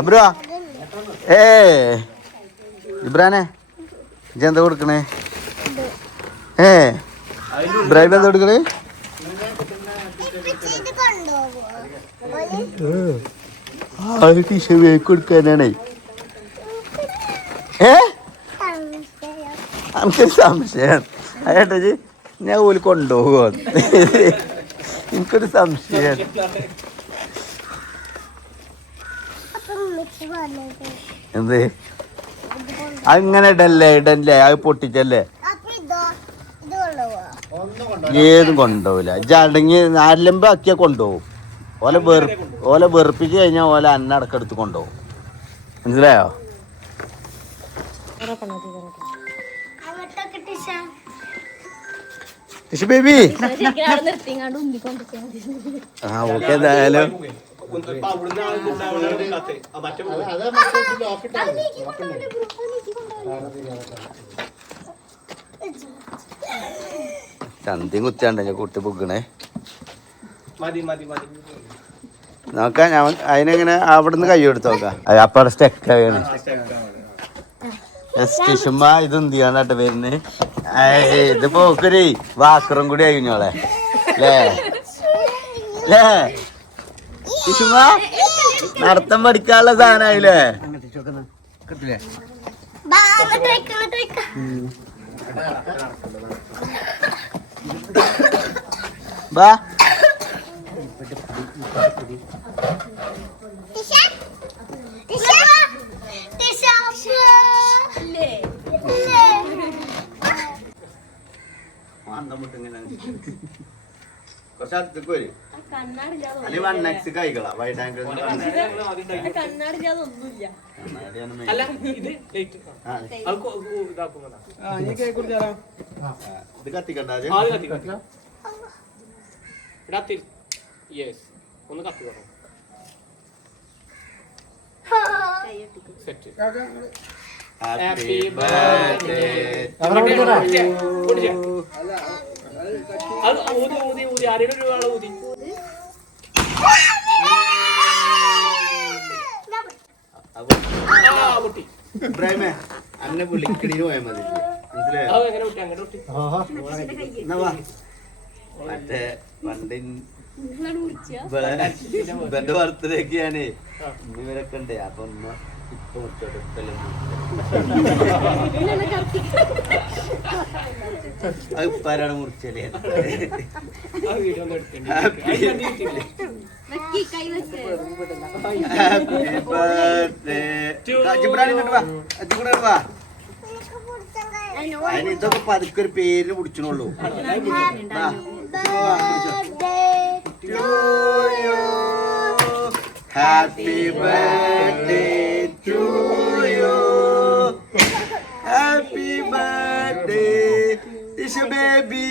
അബ്രുവാ ജിബ്രാനെ ഇജെന്താ കൊടുക്കണേ? ഇബ്രാഹിം എന്താ കൊടുക്കണേ? കൊടുക്കാനാണ്. എനിക്കൊരു സംശയം ഏട്ടാ ഞാൻ ഓല് കൊണ്ടുപോകുമോ? എനിക്കൊരു സംശയം. എന്ത് അങ്ങനെ ഇടല്ലേ അത് പൊട്ടിച്ചല്ലേ? ഏതും കൊണ്ടുപോകില്ല. അടങ്ങി നാലമ്പ് ആക്കിയാൽ കൊണ്ടുപോകും. ഓലെ വെറുപ്പിച്ച് കഴിഞ്ഞാൽ ഓല അന്നടക്കെടുത്ത് കൊണ്ടുപോകും. മനസ്സിലായോ? ടിഷു ബേബി ശരിക്കും അവിടെ നിർത്തിങ്ങാണ്ട് ഉന്തിക്കൊണ്ടിരിക്കാൻ ആ ഓക്കെ എന്തായാലും ചന്തിയും കുത്തിയാണ്ട് ഞാൻ കൂട്ടി പൊക്കണേ നോക്കാം. ഞാൻ അതിനെങ്ങനെ അവിടുന്ന് കൈ കൊടുത്ത് നോക്കാം. അപ്പൊ അവിടെ സ്റ്റെക്കാണ്. ടിഷുമ്മ ഇത് എന്തിയാണ്ടാട്ടെ വരുന്നത്. ഇത് പോക്കൊരു വാക്കറും കൂടി കഴിഞ്ഞോളെ അല്ലേ അല്ലേ ടിഷുമ്മ നടത്തം പഠിക്കാനുള്ള സാധനമായില്ലേ. ബാ കുറച്ചടുത്തേക്ക് വരും. അല്ലെങ്കിൽ 1x കഴിക്കളാം. വൈഡ് ആംഗിൾ കണ്ണാടില്ലാതെ ഒന്നുമില്ല. ഇത് കത്തിക്കണ്ട ഒന്ന് കത്തി പറഞ്ഞു ഹാപ്പി ബർത്ത്ഡേ അത് ഊതി ഊതി ഊതി ആരുടെ ഒരു ആളെ ഊതി കുട്ടി ഇബ്രാഹിമേ അന്നെ വിളിക്കണീന് പോയാൽ മതി. മനസ്സിലായോ? എങ്ങനെ കുട്ടി അങ്ങനെ കുട്ടി എന്നാ വാ. മറ്റേ പണ്ട് ഇവന്റെ ബർത്ത്ഡേക്ക് ഞാനേ ഇവരൊക്കെ ഉണ്ട്. അപ്പൊ ഒന്ന് ഇപ്പൊ മുറിച്ചോട്ടെ. അത് ഇപ്പാരാണ് മുറിച്ചല്ലേ. Happy birthday. അതിന് ഇതൊക്കെ പതുക്കെ ഒരു പേരിന് പിടിച്ചോളൂ. Happy birthday to you. Happy birthday Tishu baby.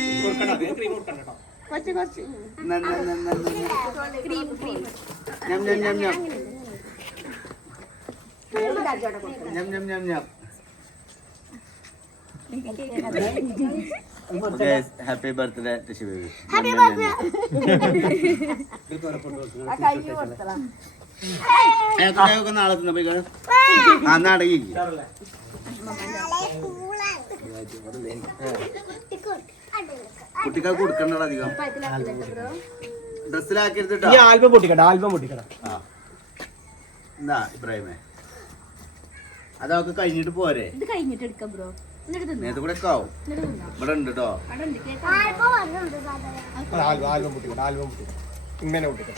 Happy birthday Tishu baby. നാളെ പോയി അടങ്ങി കുട്ടികൾ കൊടുക്കണ്ട അധികം ഡ്രസ്സിലാക്കരുത് കേട്ടോ. ആൽബം പൊട്ടിക്കട ആൽബം പൊട്ടിക്കട. എന്താ ഇബ്രാഹിമേ അതൊക്കെ കഴിഞ്ഞിട്ട് പോരെ. നേരത്തെ കൂടെ ഒക്കെ ആവും. ഇവിടെ ഉണ്ട് കേട്ടോ. ആൽബം പൊട്ടിക്കട ആൽബം പൊട്ടിക്കട ഇങ്ങനെ പൊട്ടിക്കട.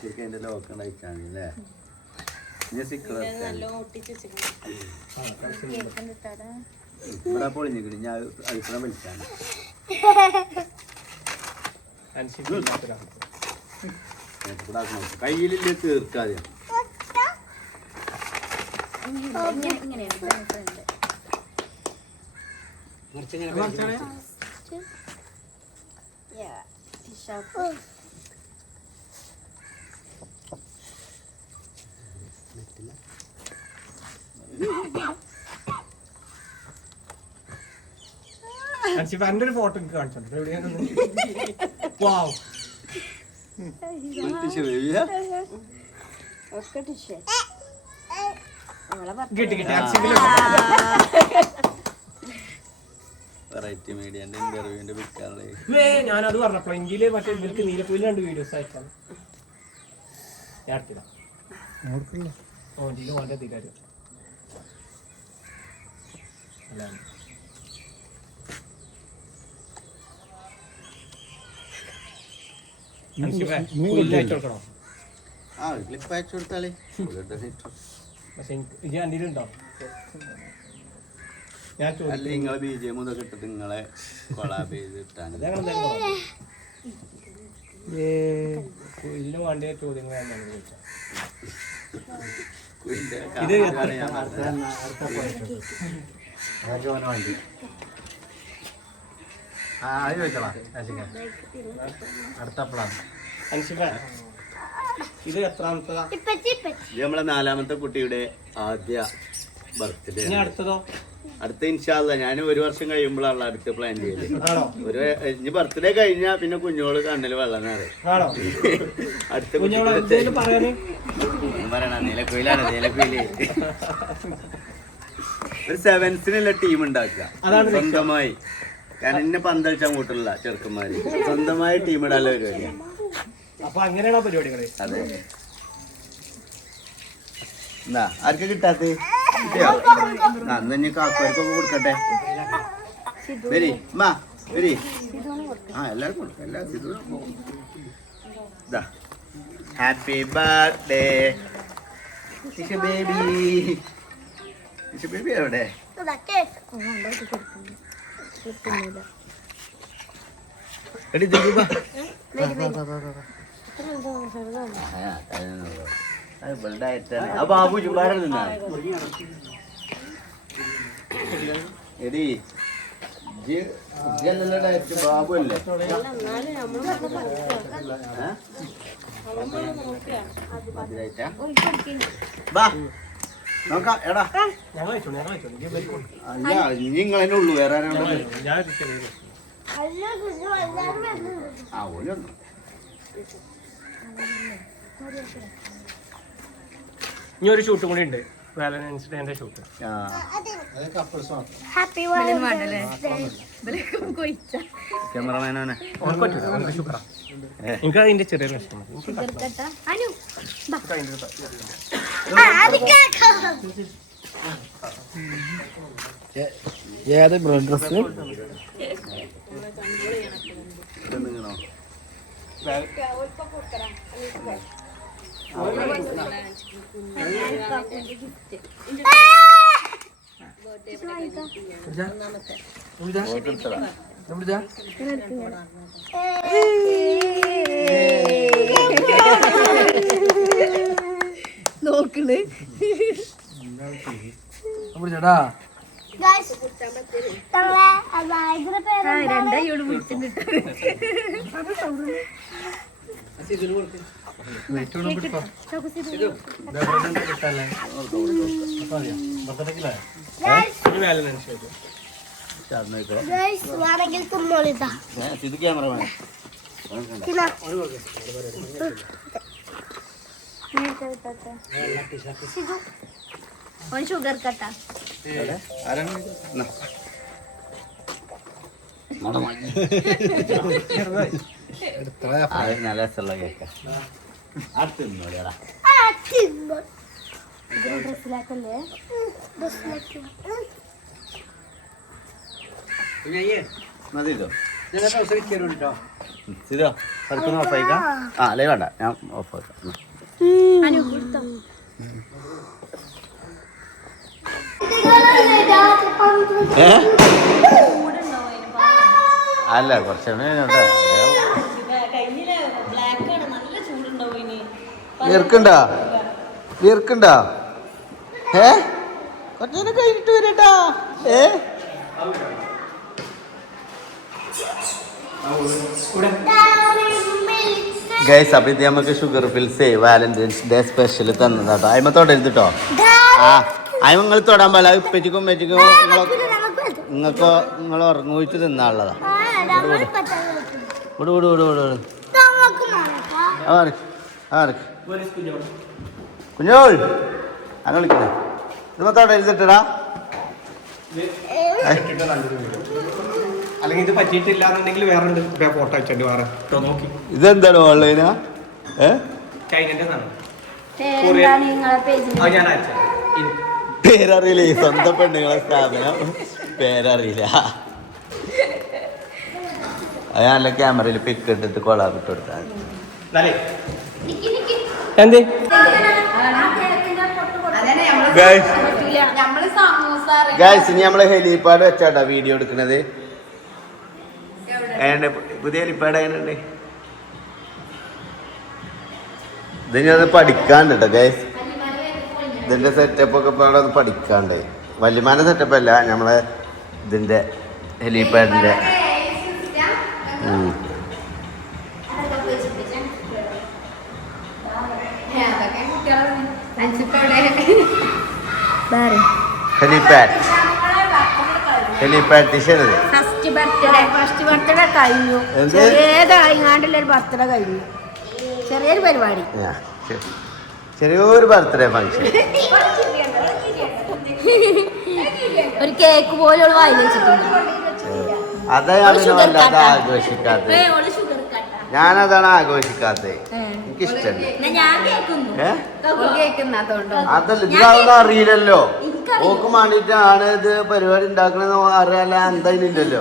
ശരിക്കും എന്റെ ലോക്കണ്ട അയച്ചാണല്ലേ. ഇവിടെ പൊളിഞ്ഞിക്കണി. ഞാൻ അഭിപ്രായം വിളിച്ചാണ്. കയ്യിലില്ല തീർക്കാതെ എന്റെ ഒരു ഫോട്ടോ എനിക്ക് കാണിച്ചോണ്ട് വെറൈറ്റി മീഡിയന്റെ ഇന്റർവ്യൂവിന്റെ പിക്കാളെ ഞാനത് പറഞ്ഞപ്പോ എങ്കില് മറ്റേ ഇവർക്ക് നീലപ്പൂരിൽ 2 വീഡിയോസ് അയച്ചാണ് ഞാൻ എടുത്തില്ല. ഓൻ്റെ ഓൻ്റെ അധികാരം അല്ല ക്ലിപ്പ് അയച്ചു കൊടുത്താലേ പക്ഷെ ഇത് കണ്ടിട്ടുണ്ടോ? ഞാൻ അല്ല നിങ്ങളെ BGM ഇതൊക്കെ ഇട്ടിട്ട് നിങ്ങളെ കൊളാബ് ചെയ്തിട്ടാണ്. ഇതിന് വേണ്ടിയ ചോദ്യങ്ങൾ ചോദിച്ചാൽ ഇത് ഇത് എത്രാമത്തതാ? ഇത് നമ്മളെ 4ാമത്തെ കുട്ടിയുടെ ആദ്യ ബർത്ത്ഡേ. അടുത്തതോ? അടുത്ത ഇൻഷാല്ല ഞാൻ 1 വർഷം കഴിയുമ്പോഴാണ് അടുത്ത് പ്ലാൻ ചെയ്തത്. ഇനി ബർത്ത്ഡേ കഴിഞ്ഞാ പിന്നെ കുഞ്ഞോള് കണ്ണില് വെള്ളം നിറയും. അടുത്ത പറയണ നീലക്കുയിലാണ്. നീലക്കുയില് ഒരു 7th ടീം ഉണ്ടാക്കുക സ്വന്തമായി. കാരണം എന്നെ പന്തളിച്ചാൻ കൂട്ടില്ല ചെറുക്കന്മാര്. സ്വന്തമായി ടീം ഇടാനുള്ള പരിപാടിയാണ്. അപ്പൊ അങ്ങനെയാണോ പരിപാടികള്? അതെ. എന്നാ ആർക്കാ കിട്ടാത്ത അന്ന് കാക്കവർക്കൊക്കെ കൊടുക്കട്ടെ. വരി അമ്മാ വരി. ആ എല്ലാവർക്കും കൊടുക്കാം. എല്ലാവർക്കും ഹാപ്പി ബർത്ത്ഡേ ബേബി. ബേബി എവിടെ? എടി ബാബു ചുമ്പാരം നിന്നാ എടി ഡയറ്റ് ബാബു അല്ലേ? നോക്കാം എടാ. അല്ല ഇനി നിങ്ങളെന്നെ ഉള്ളൂ, വേറെ ആരാണ്? ആ ഓലൊന്നും ഇനി ഒരു ഷൂട്ടും കൂടി ഉണ്ട്, വാലന്റൈൻസ് ഡേന്റെ ഷൂട്ട്. ക്യാമറമാനാണ്. എനിക്ക് അതിന്റെ ചെറിയ പ്രശ്നം. ഏത് ഡ്രസ്? നോക്കണേ രണ്ടായോട് വിളിച്ചിട്ട് ഇത് ക്യാമറമാൻ ഷുഗർ കട്ടാ നല്ല രസമുള്ള കേക്കാ. അടുത്തുണ്ടോടാ ഡ്രസ്സിലാക്കല്ലേ? മതിയോ? ശരിയോ? സർക്കിന് ഓഫ് ആയിക്കാം. ആ അല്ലേ വേണ്ട, ഞാൻ ഓഫ് ആക്കാം. അല്ല കുറച്ചുകൂടെ വീർക്കുണ്ടോ? വീർക്കുണ്ടോ? കുറച്ചു കഴിഞ്ഞിട്ട് വരട്ടാ. ഗൈസ് അപ്പൊ ഇത് നമുക്ക് sugar fills Valentine's Day special തന്നതാട്ടോ. അയിമ തൊടരുത് കേട്ടോ. ആ അയിമ നിങ്ങൾ തൊടാൻ പാടില്ല. ഉപ്പച്ചിക്കും ഉമ്മച്ചിക്കും നിങ്ങൾക്കോ നിങ്ങൾ ഉറങ്ങുവച്ച് തിന്നാനുള്ളതാ. വിട് വിട് വിട് വിട് വിട്. കുഞ്ഞോൾ അങ്ങനെ വിളിക്കണേ. ഇത് മൊത്തം എഴുതിട്ടടാ. അല്ലെങ്കിൽ ഇത് പറ്റിയിട്ടില്ല എന്നുണ്ടെങ്കിൽ വേറെ ഫോട്ടോ അയച്ചോണ്ട് വേറെ നോക്കി. ഇതെന്താണ് ഓൺലൈനാ? ചൈനന്റെ ഞാൻ അയച്ചത്. പേരറിയില്ല. ഈ സ്വന്തം പെണ്ണുങ്ങളെ സ്ഥാപനം പേരറിയില്ല. അത് നല്ല ക്യാമറയിൽ പിക്ക് ഇട്ടിട്ട് കൊളാബിട്ട് കൊടുത്താൽ എന്ത് ഗൈസ് ഇനി നമ്മള് ഹെലിപ്പാഡ് വെച്ചാട്ടോ വീഡിയോ എടുക്കുന്നത്. പുതിയ ഹെലിപ്പാഡ് അതിനുണ്ട്. ഇത് ഞാൻ പഠിക്കാണ്ട് കേട്ടോ ഗൈസ്. ഇതിന്റെ സെറ്റപ്പ് ഒക്കെ ഇപ്പോൾ ഒന്ന് പഠിക്കാണ്ട്. വല്യമാന്റെ സെറ്റപ്പ് അല്ല, നമ്മളെ ഇതിന്റെ ഹെലിപ്പാഡിന്റെ. ഹെലിപാഡിഷൻ ഫസ്റ്റ് ബർത്ത്ഡേ കഴിഞ്ഞു. ചെറിയതായിങ്ങാണ്ടുള്ളൊരു ബർത്ത്ഡേ കഴിഞ്ഞു. ചെറിയൊരു പരിപാടി, ചെറിയൊരു ബർത്ത്ഡേ ഫംഗ്ഷൻ. ഒരു കേക്ക് പോലെ വായിൽ വെച്ചിട്ടുണ്ട്. അതാണ് ആഘോഷിക്കാത്തത്. ഞാനതാണ് ആഘോഷിക്കാത്തത്. എനിക്കിഷ്ടല്ല. അതല്ല, ഇതാവുന്ന അറിയില്ലല്ലോ. ഓക്ക് വേണ്ടിട്ടാണ് ഇത് പരിപാടി ഉണ്ടാക്കണെന്ന് അറിയാല. എന്തായാലില്ലല്ലോ.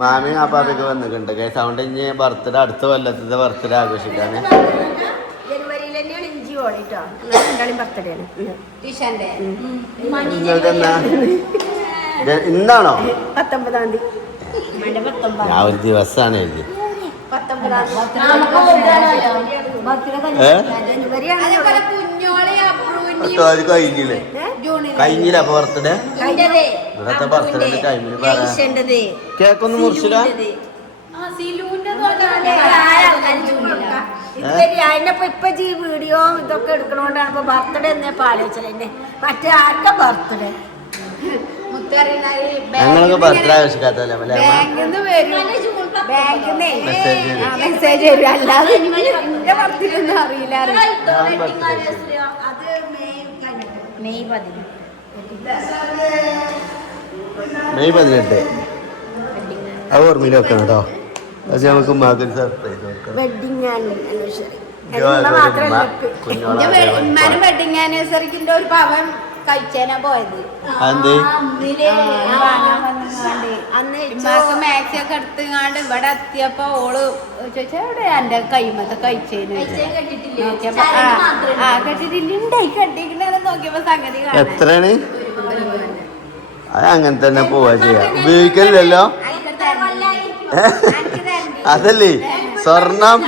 മാമിയും അപ്പാപ്പൊക്കെ വന്നിട്ടുണ്ട് ഗൈസ്. അതുകൊണ്ട് ഇനി ബർത്ത്ഡേ അടുത്ത കൊല്ലത്തെ ബർത്ത്ഡേ ആഘോഷിക്കാന്. ഇന്നാണോ? 19-ാം തീയതി. ഞാൻ ഒരു ദിവസമാണ് എഴുതി. കഴിഞ്ഞില്ലേ? കഴിഞ്ഞില്ല അപ്പൊ ബർത്ത്ഡേ. ഇവിടത്തെ ബർത്ത്ഡേ ടൈമില് കേക്കൊന്നും മുറിച്ചില്ല. ഇപ്പൊ ഈ വീഡിയോ ഇതൊക്കെ എടുക്കണോണ്ടാണ് ഇപ്പൊ ബർത്ത്ഡേ എന്നേ ആലോചിച്ചത്. മറ്റേ ആർക്കാ ബർത്ത്ഡേ? ഞങ്ങളൊക്കെ ബർത്ത്ഡേ ആഘോഷിക്കാത്തല്ലേ? മെസ്സേജ് വരും, അല്ലാതെ എന്റെ ബർത്ത്ഡേ അറിയില്ല. മെയ് 18 അത് ഓർമ്മയിൽ വെക്കണം കേട്ടോ. അത് നമുക്ക് മകൻ സർപ്രൈസ് വെഡിങ് ആനിവേഴ്സറി. വെഡിങ് ആനിവേഴ്സറിന്റെ ഒരു പവൻ കഴിച്ചാനാ പോയത്. അന്ന് മാക്സി ഒക്കെ എടുത്തുങ്ങാണ്ട് ഇവിടെ എത്തിയപ്പോ ഓള് ചോദിച്ചാ എവിടെ എന്റെ കൈമത്തെ കഴിച്ചേന് കെട്ടിട്ടില്ലുണ്ടായി കെട്ടിക്കണെന്ന് നോക്കിയപ്പോ സംഗതി എത്രയാണ്? അത് അങ്ങനെ തന്നെ പോവാ ചെയ്യാ. ഉപയോഗിക്കലില്ലല്ലോ. അതല്ലേ സ്വർണം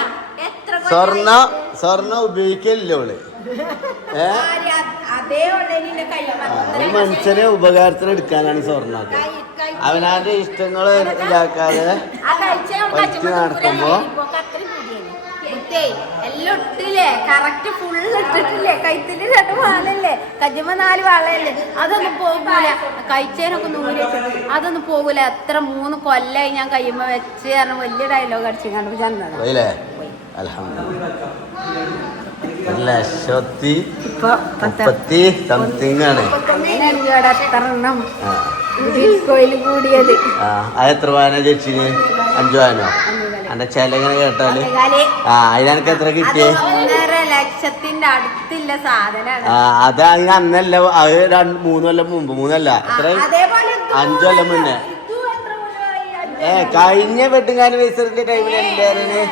ഉപയോഗിക്കലില്ല ഓള്. ഒരു മനുഷ്യനെ ഉപകാരത്തിന് എടുക്കാനാണ് സ്വർണ്ണം. അവനാന്റെ ഇഷ്ടങ്ങള് ഇതാക്കാതെ പറ്റി നടക്കുമ്പോ എല്ലാം ഇട്ടില്ലേ, കറക്റ്റ് ഫുള്ള് ഇട്ടിട്ടില്ലേ, കൈത്തിന്റെ 2 വാളല്ലേ, കജ്ജുമ്പോ 4 വാളയല്ലേ, അതൊന്നും പോകൂല. കഴിച്ചതിനൊക്കെ നൂല് അതൊന്നും പോകൂല. എത്ര 3 കൊല്ലായി ഞാൻ കയ്യുമ്പോ വെച്ച് കാരണം വലിയ ഡയലോഗ് അടിച്ചു കണ്ടു ചെന്നതാ. 1,30,000 സംതിങ് ആണ്. ബിറ്റ്കോയിൻ കൂടിയത്. എത്ര വായന ചേച്ചിന്? 5 വായനോ? എന്റെ ചെലങ്ങനെ കേട്ടാല് അതിനൊക്കെ എത്ര കിട്ടിയേ? 1.5 ലക്ഷത്തിന്റെ അടുത്തില്ല സാധനമാണ്. അത് അതിന് അന്നല്ല, അത് 3 കൊല്ലം മുമ്പ്. 3 എത്ര 5 കൊല്ലം മുന്നേ. കഴിഞ്ഞ വെഡിങ് ആനിവേഴ്സറിന്റെ ടൈമിൽ എന്തായിരുന്നു?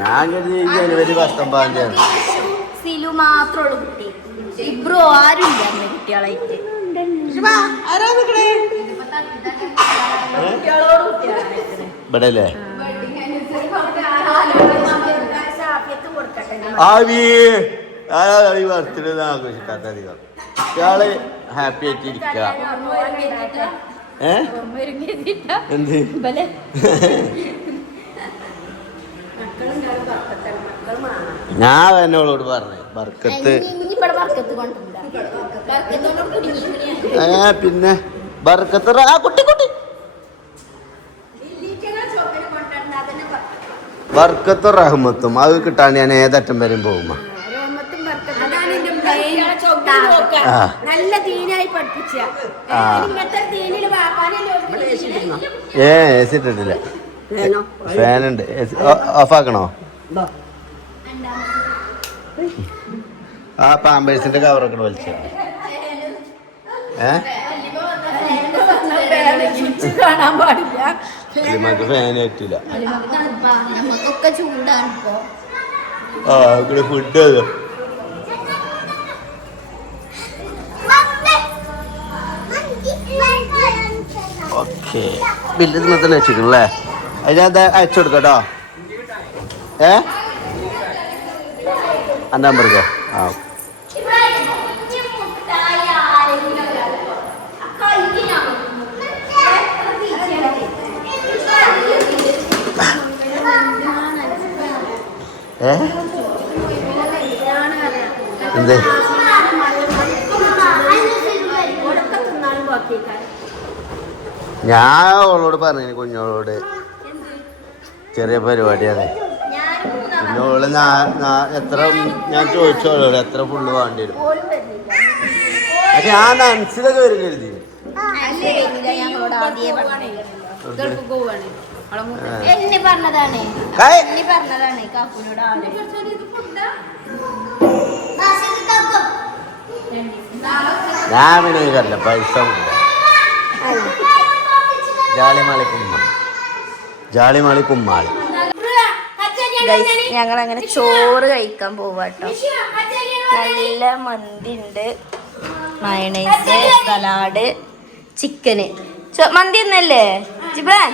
ഞാൻ ജനുവരി 19 സിലു മാത്രമുള്ളൂ കുട്ടി. ഇബ്രു ആരും ഇല്ല കുട്ടികളായിട്ട്. ഇവിടെ അല്ലേ? ബർത്ത്ഡേ ആഘോഷിക്കാത്ത അധികം ഇയാള് ഹാപ്പി ആയിട്ട് ഇരിക്ക. എന്ത് ഞാൻ എന്നോളോട് പറഞ്ഞു ബർക്കത്ത്. പിന്നെ ബർക്കത്ത് കുട്ടി ബർക്കത്തും റഹ്മത്തും അത് കിട്ടാൻ ഞാൻ ഏതറ്റം വരും പോകുമ്പോ നല്ല ദീനായി പഠിപ്പിച്ച ഇട്ടിട്ടില്ല. ഫാനുണ്ട്. ഓഫാക്കണോ? ആ പാമ്പേഴ്സിന്റെ കവറൊക്കെ വലിച്ച കാണാൻ പാടില്ല. നമുക്ക് ഫാൻ പറ്റില്ല. നമുക്കൊക്കെ ചൂടാണ് ഇപ്പൊ. ആ ഇവിടെ ഫുഡ് ഓക്കെ ബില്ല് നിങ്ങൾ തന്നെ വെച്ചിരിക്കണല്ലേ അതിനകത്ത് അയച്ചു കൊടുക്കട്ടോ എൻ്റെ നമ്പർക്ക് ആ എന്തേ ഞാൻ അവളോട് പറഞ്ഞു കുഞ്ഞോളോട് ചെറിയ പരിപാടിയാണ് കുഞ്ഞോള് എത്ര ഞാൻ ചോദിച്ചോളോട് എത്ര ഫുള്ള് വേണ്ടി വരും പക്ഷെ ഞാൻ മനസ്സിലൊക്കെ വരും കരുതി പറഞ്ഞതാണ് ഞാൻ പിന്നെ കല്ല പൈസ ജാളിമാളി കുമ്മാളി ഞങ്ങൾ അങ്ങനെ ചോറ് കഴിക്കാൻ പോവാട്ടോ. നല്ല മന്തി ഉണ്ട്, മയണൈസ്, സലാഡ്, ചിക്കന്. മന്തി ഒന്നല്ലേ ജിബ്രാൻ?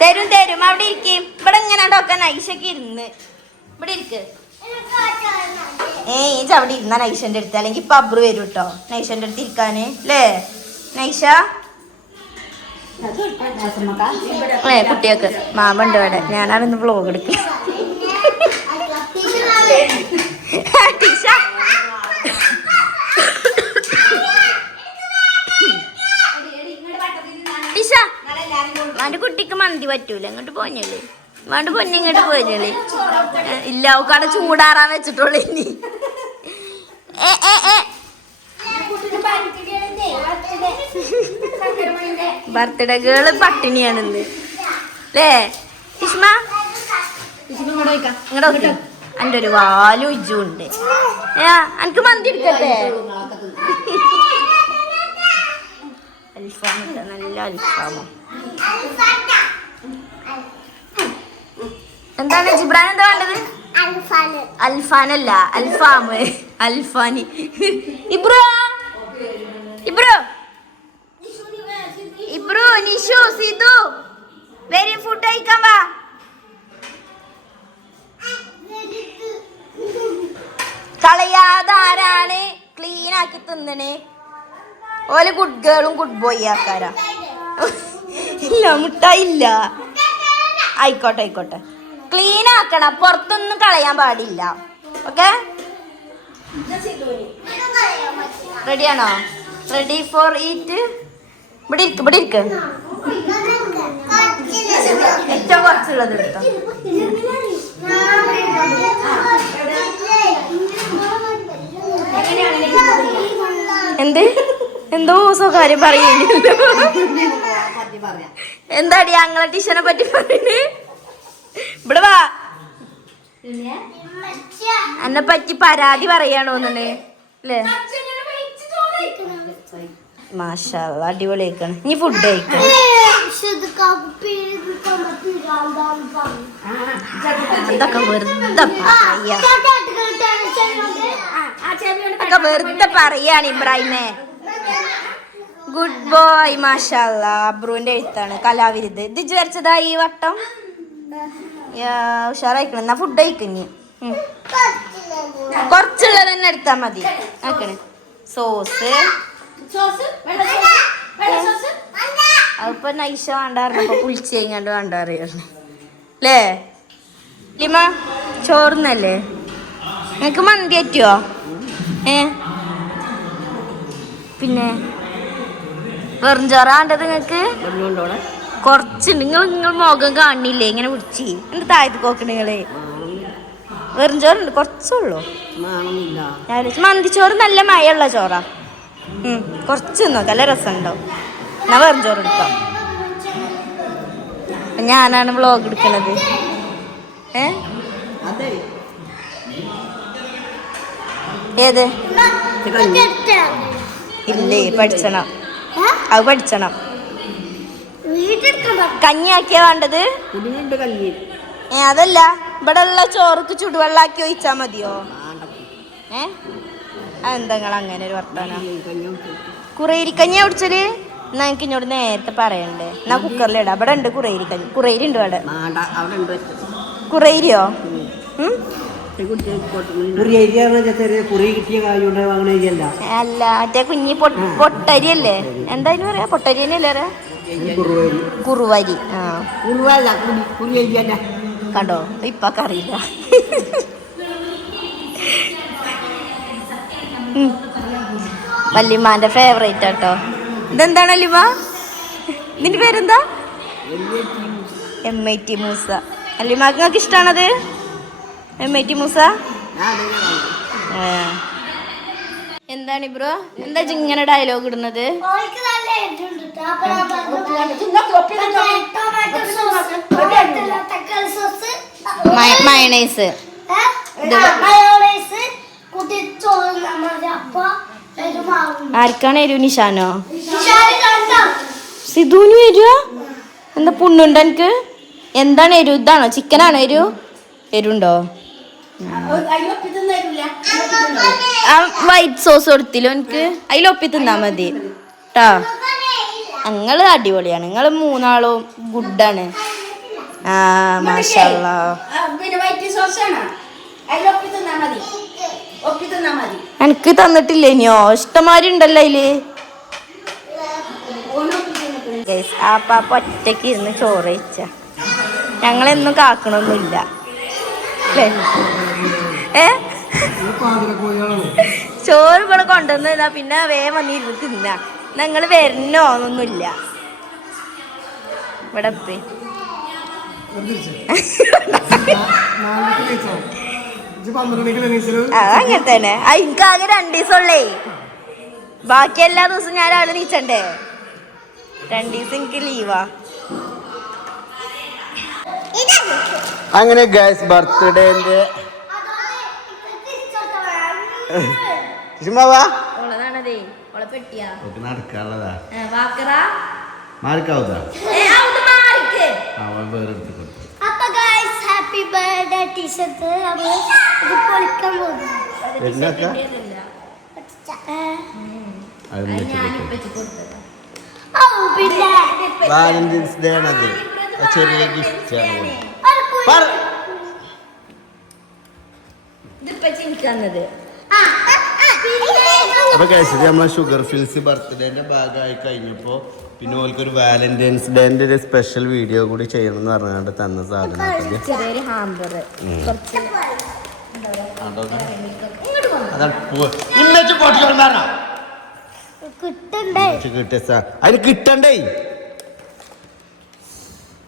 തരും തരും. അവിടെ ഇരിക്കും. ഇവിടെ ഇങ്ങനെ നോക്കാൻ നൈഷൊക്കെ ഇരുന്ന് ഇവിടെ ഇരിക്ക്. ഈ അവിടെ ഇരുന്ന നൈഷന്റെ അടുത്ത്, അല്ലെങ്കിൽ ഇപ്പൊ അബ്രു വരും കേട്ടോ നൈഷന്റെ അടുത്ത് ഇരിക്കാന് അല്ലേ നൈഷ? കുട്ടിയൊക്കെ മാമുണ്ട് ഇവിടെ. ഞാനാണിന്ന് വ്ലോഗ് എടുക്കുക. അവന്റെ കുട്ടിക്ക് മന്തി പറ്റൂല. ഇങ്ങോട്ട് പോഞ്ഞല്ലേ വേണ്ട പൊന്നെ, ഇങ്ങോട്ട് പോഞ്ഞല്ലേ. ഇല്ല അവക്കവിടെ ചൂടാറാൻ വെച്ചിട്ടുള്ളൂ. ഇനി ബർത്ത്ഡേ ഗേള് പട്ടിണിയാണെന്ന് അല്ലേ ഇഷ്മ? ഇങ്ങോട്ട് എൻ്റെ ഒരു വാലും ഇജ്ജും ഉണ്ട്. എനിക്ക് മന്തി എടുക്കട്ടെ? അൽഫാം ഇട്ട നല്ല അൽഫാമോ. എന്താണ് ജിബ്രാൻ എന്താ വേണ്ടത്? അൽഫാനല്ല അൽഫാം. അൽഫാനി. ഇബ്രോ ഇബ്രോ ഇബ്രോ നിഷു സിദു വേറെ ഫുഡ് കഴിക്കാൻ വാ. കളയാതാരാണ് ക്ലീൻ ആക്കി തിന്നണേ? ഓല് ഗുഡ് ഗേളും ഗുഡ് ബോയ് ആക്കാരാ. ഇല്ല മുട്ടായില്ല. ആയിക്കോട്ടെ ആയിക്കോട്ടെ. ക്ലീൻ ആക്കണം, പുറത്തൊന്നും കളയാൻ പാടില്ല. ഓക്കെ റെഡിയാണോ? Ready for eat. ഇവിടെ ഇരിക്ക് ഇവിടെ ഇരിക്ക്. ഏറ്റവും കുറച്ചുള്ളത് എടുത്തോ. എന്ത് എന്തോ സ്വകാര്യം പറയുന്നില്ല. എന്താടി ഞങ്ങളെ ടീച്ചറിനെ പറ്റി പറയുന്നേ? ഇവിടെ വാ. എന്നെ പറ്റി പരാതി പറയാണോന്നെ അല്ലേ? മാഷാഅല്ലാഹ് അടിപൊളിയായിക്കാണ്. ഇനി ഫുഡ് കഴിക്കണം. അതൊക്കെ വെറുതെ പറയാണ് ഇബ്രാഹിമേ. Good boy മാഷാഅല്ലാഹ്. അബ്രുവിന്റെ എഴുത്താണ് കലാവിരുത്. ഇത് വരച്ചതാ ഈ വട്ടം. ഉഷാറായിക്കണം. എന്നാ ഫുഡ് കഴിക്കഞ്ഞ് കുറച്ചുള്ളത് തന്നെ എടുത്താ മതി. ആക്കണേ സോസ്. അതിപ്പോ നൈഷ വേണ്ടാറിഞ്ഞപ്പോ പുളിച്ച് കഴിഞ്ഞാണ്ട് വേണ്ടാറിയായിരുന്നു അല്ലേ ലിമ? ചോറുന്നല്ലേ? നിങ്ങക്ക് മന്തി പറ്റുവോ? പിന്നെ വെറും ചോറാണ്ടത് നിങ്ങക്ക്? കുറച്ചുണ്ട്. നിങ്ങൾ മുഖം കാണില്ലേ ഇങ്ങനെ പിടിച്ച്? എന്ത് താഴത്ത് നോക്കണ നിങ്ങള്? വെറും ചോറുണ്ട്, കുറച്ചുള്ളൂ. മന്തിച്ചോറ് നല്ല മയുള്ള ചോറാ. കുറച്ച് നോക്കാം, നല്ല രസമുണ്ടാവും. ഞാൻ വെറും ചോറ് എടുക്കാം. ഞാനാണ് വ്ലോഗ് എടുക്കണത്. ഏത്? ഇല്ലേ പഠിച്ചണം. അത് പഠിച്ചണം. കഞ്ഞിയാക്കിയാ വേണ്ടത്? അതല്ല ഇവിടെ ഉള്ള ചോർക്ക് ചുടുവെള്ളാക്കി ഒഴിച്ചാ മതിയോ? അതെന്താ നിങ്ങൾ അങ്ങനെ ഒരു വർത്താനം? കുറേരിക്കഞ്ഞി കുടിച്ചല്? എന്നാ എനിക്ക് ഇന്നോട് നേരത്തെ പറയണ്ടേ. എന്നാ കുക്കറിലിടാ. ഇവിടെ ഉണ്ട് കുറേരിക്കഞ്ഞി. കുറേരി ഉണ്ട് ഇവിടെ. കുറേരിയോ? അല്ല മറ്റേ കുഞ്ഞി പൊട്ടരി അല്ലേ? എന്തായാലും പറയാ പൊട്ടരി തന്നെയല്ലേ പറയാ? കുറുവരി. ആ കണ്ടോ ഇപ്പൊക്കെ അറിയില്ല. വല്യമ്മാന്റെ ഫേവറേറ്റ് ആട്ടോ. ഇതെന്താണ് വല്യമ്മ? നിന്റെ പേരെന്താ? MIT മൂസ. വല്യമ്മക്ക് നിങ്ങൾക്ക് ഇഷ്ടാണത് MIT മൂസ? എന്താണ് ബ്രോ? എന്താ ഇങ്ങനെ ഡയലോഗ് ഇടുന്നത്? മയണൈസ് ആർക്കാണ് എരു? നിഷാനോ? സിധുവിന് എരുവാ? എന്താ പുണ്ണുണ്ടോ എനിക്ക്? എന്താണ് എരു? ഇതാണോ? ചിക്കനാണോ എരു? എരുണ്ടോ? വൈറ്റ് സോസ് കൊടുത്തില്ലോ എനിക്ക്. അതിലൊപ്പി തിന്നാ മതി ട്ടാ. ഞങ്ങള് അടിപൊളിയാണ്. നിങ്ങള് മൂന്നാളും ഗുഡാണ്. ആ മാഷാല്ലാ. എനിക്ക് തന്നിട്ടില്ല ഇനിയോ? ഇഷ്ടമാരി ഉണ്ടല്ലോ അതില്. ആ പാപ്പ ഒറ്റയ്ക്ക് ഇരുന്ന് ചോറ് വെച്ച. ഞങ്ങളെന്നും കാക്കണൊന്നുമില്ല. ചോറ് ഇവിടെ കൊണ്ടുവന്നില്ല. പിന്നെ വേഗം വന്നിരുന്ന് തിന്ന. ഞങ്ങള് വരണോന്നൊന്നുമില്ല ഇവിടെ. അതങ്ങനെ തന്നെ. എനിക്ക് ആകെ 2 ദിവസം ഉള്ളേ. ബാക്കി എല്ലാ ദിവസവും ഞാൻ രാവിലെ നീച്ചണ്ടേ. 2 ദിവസം എനിക്ക് ലീവാ. അങ്ങനെ ഗൈസ് ബർത്ത്ഡേന്റെ നടക്കാനുള്ളതാ മാറിക്കാവുതാ. അപ്പൊ ഗൈസ് ഹാപ്പി ബർത്ത്ഡേ ടീഷർട്ട് നമ്മൾ ഇത് പൊളിക്കാൻ പോകുന്നു. വാലന്റൈൻസ് ഡേ ആണത്. ചെറിയ ഗിഫ്റ്റ് ആണ്. അപ്പൊ കഴിച്ചത് നമ്മളെ ഷുഗർ ഫിൽസ് ബർത്ത്ഡേന്റെ ഭാഗമായി കഴിഞ്ഞപ്പോ പിന്നെ ഓൽക്കൊരു വാലന്റൈൻസ് ഡേന്റെ ഒരു സ്പെഷ്യൽ വീഡിയോ കൂടി ചെയ്യണം എന്ന് പറഞ്ഞാണ്ട് തന്ന സാധനം അതിന് കിട്ടണ്ടേ.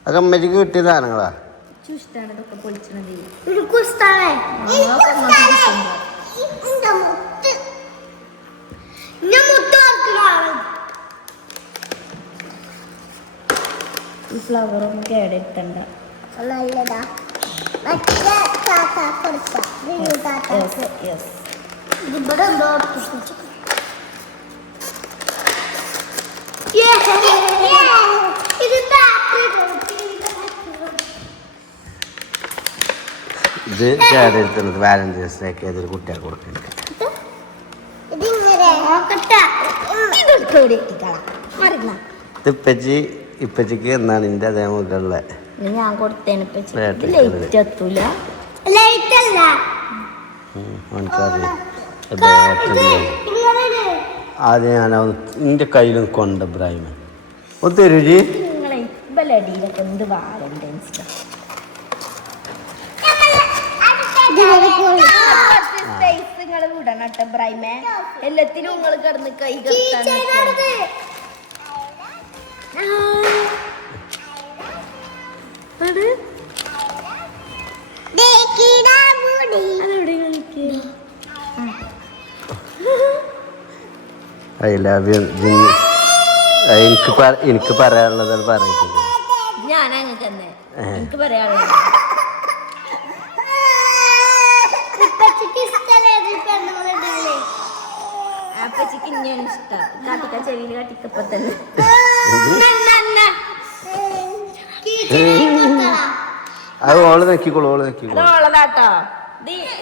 അതൊക്കെ അമ്മക്ക് കിട്ടിയ സാധനങ്ങളാ. ഈ ഫ്ലവറൊന്നും കേടെടുത്തണ്ട. ഇത് കേടെടുത്തുള്ളത് വാലന്റൈൻസ് ഡേ ഒക്കെ അതൊരു കുട്ടികൾക്ക് കൊടുക്കുന്നുണ്ട്. ഇപ്പച്ചി ഇപ്പച്ചിക്ക് എന്നാണ് എൻ്റെ അതേ മുകളിലെ ഞാൻ കൊടുത്തേനെ. ആദ്യം ഞാൻ എൻ്റെ കയ്യിലും കൊണ്ട ബ്രൈമ ഒന്ന് തരൂജി. നിങ്ങളെ ഇബലടിയിലൊക്കെ എന്ത് വാലന്റൈൻസ് ഡേ വിടണട്ടെ ബ്രൈമേ. എല്ലാത്തിലും നിങ്ങൾ കിടന്ന് കൈ ഐ ലവ് യു. എനിക്ക് പറയാനുള്ളത് പറഞ്ഞിട്ടുണ്ട്. ഞാൻ അങ്ങനെ തന്നെ എനിക്ക് പറയാനുള്ളത്. അപ്പച്ചിക്ക് ഇനിയാണ് ഇഷ്ടം. കാട്ടിക്ക ചെവിയിൽ കാട്ടിക്കപ്പോ തന്നെ. അത് ഓള് നെക്കിക്കോളൂ അത് ഉള്ളതാട്ടോ.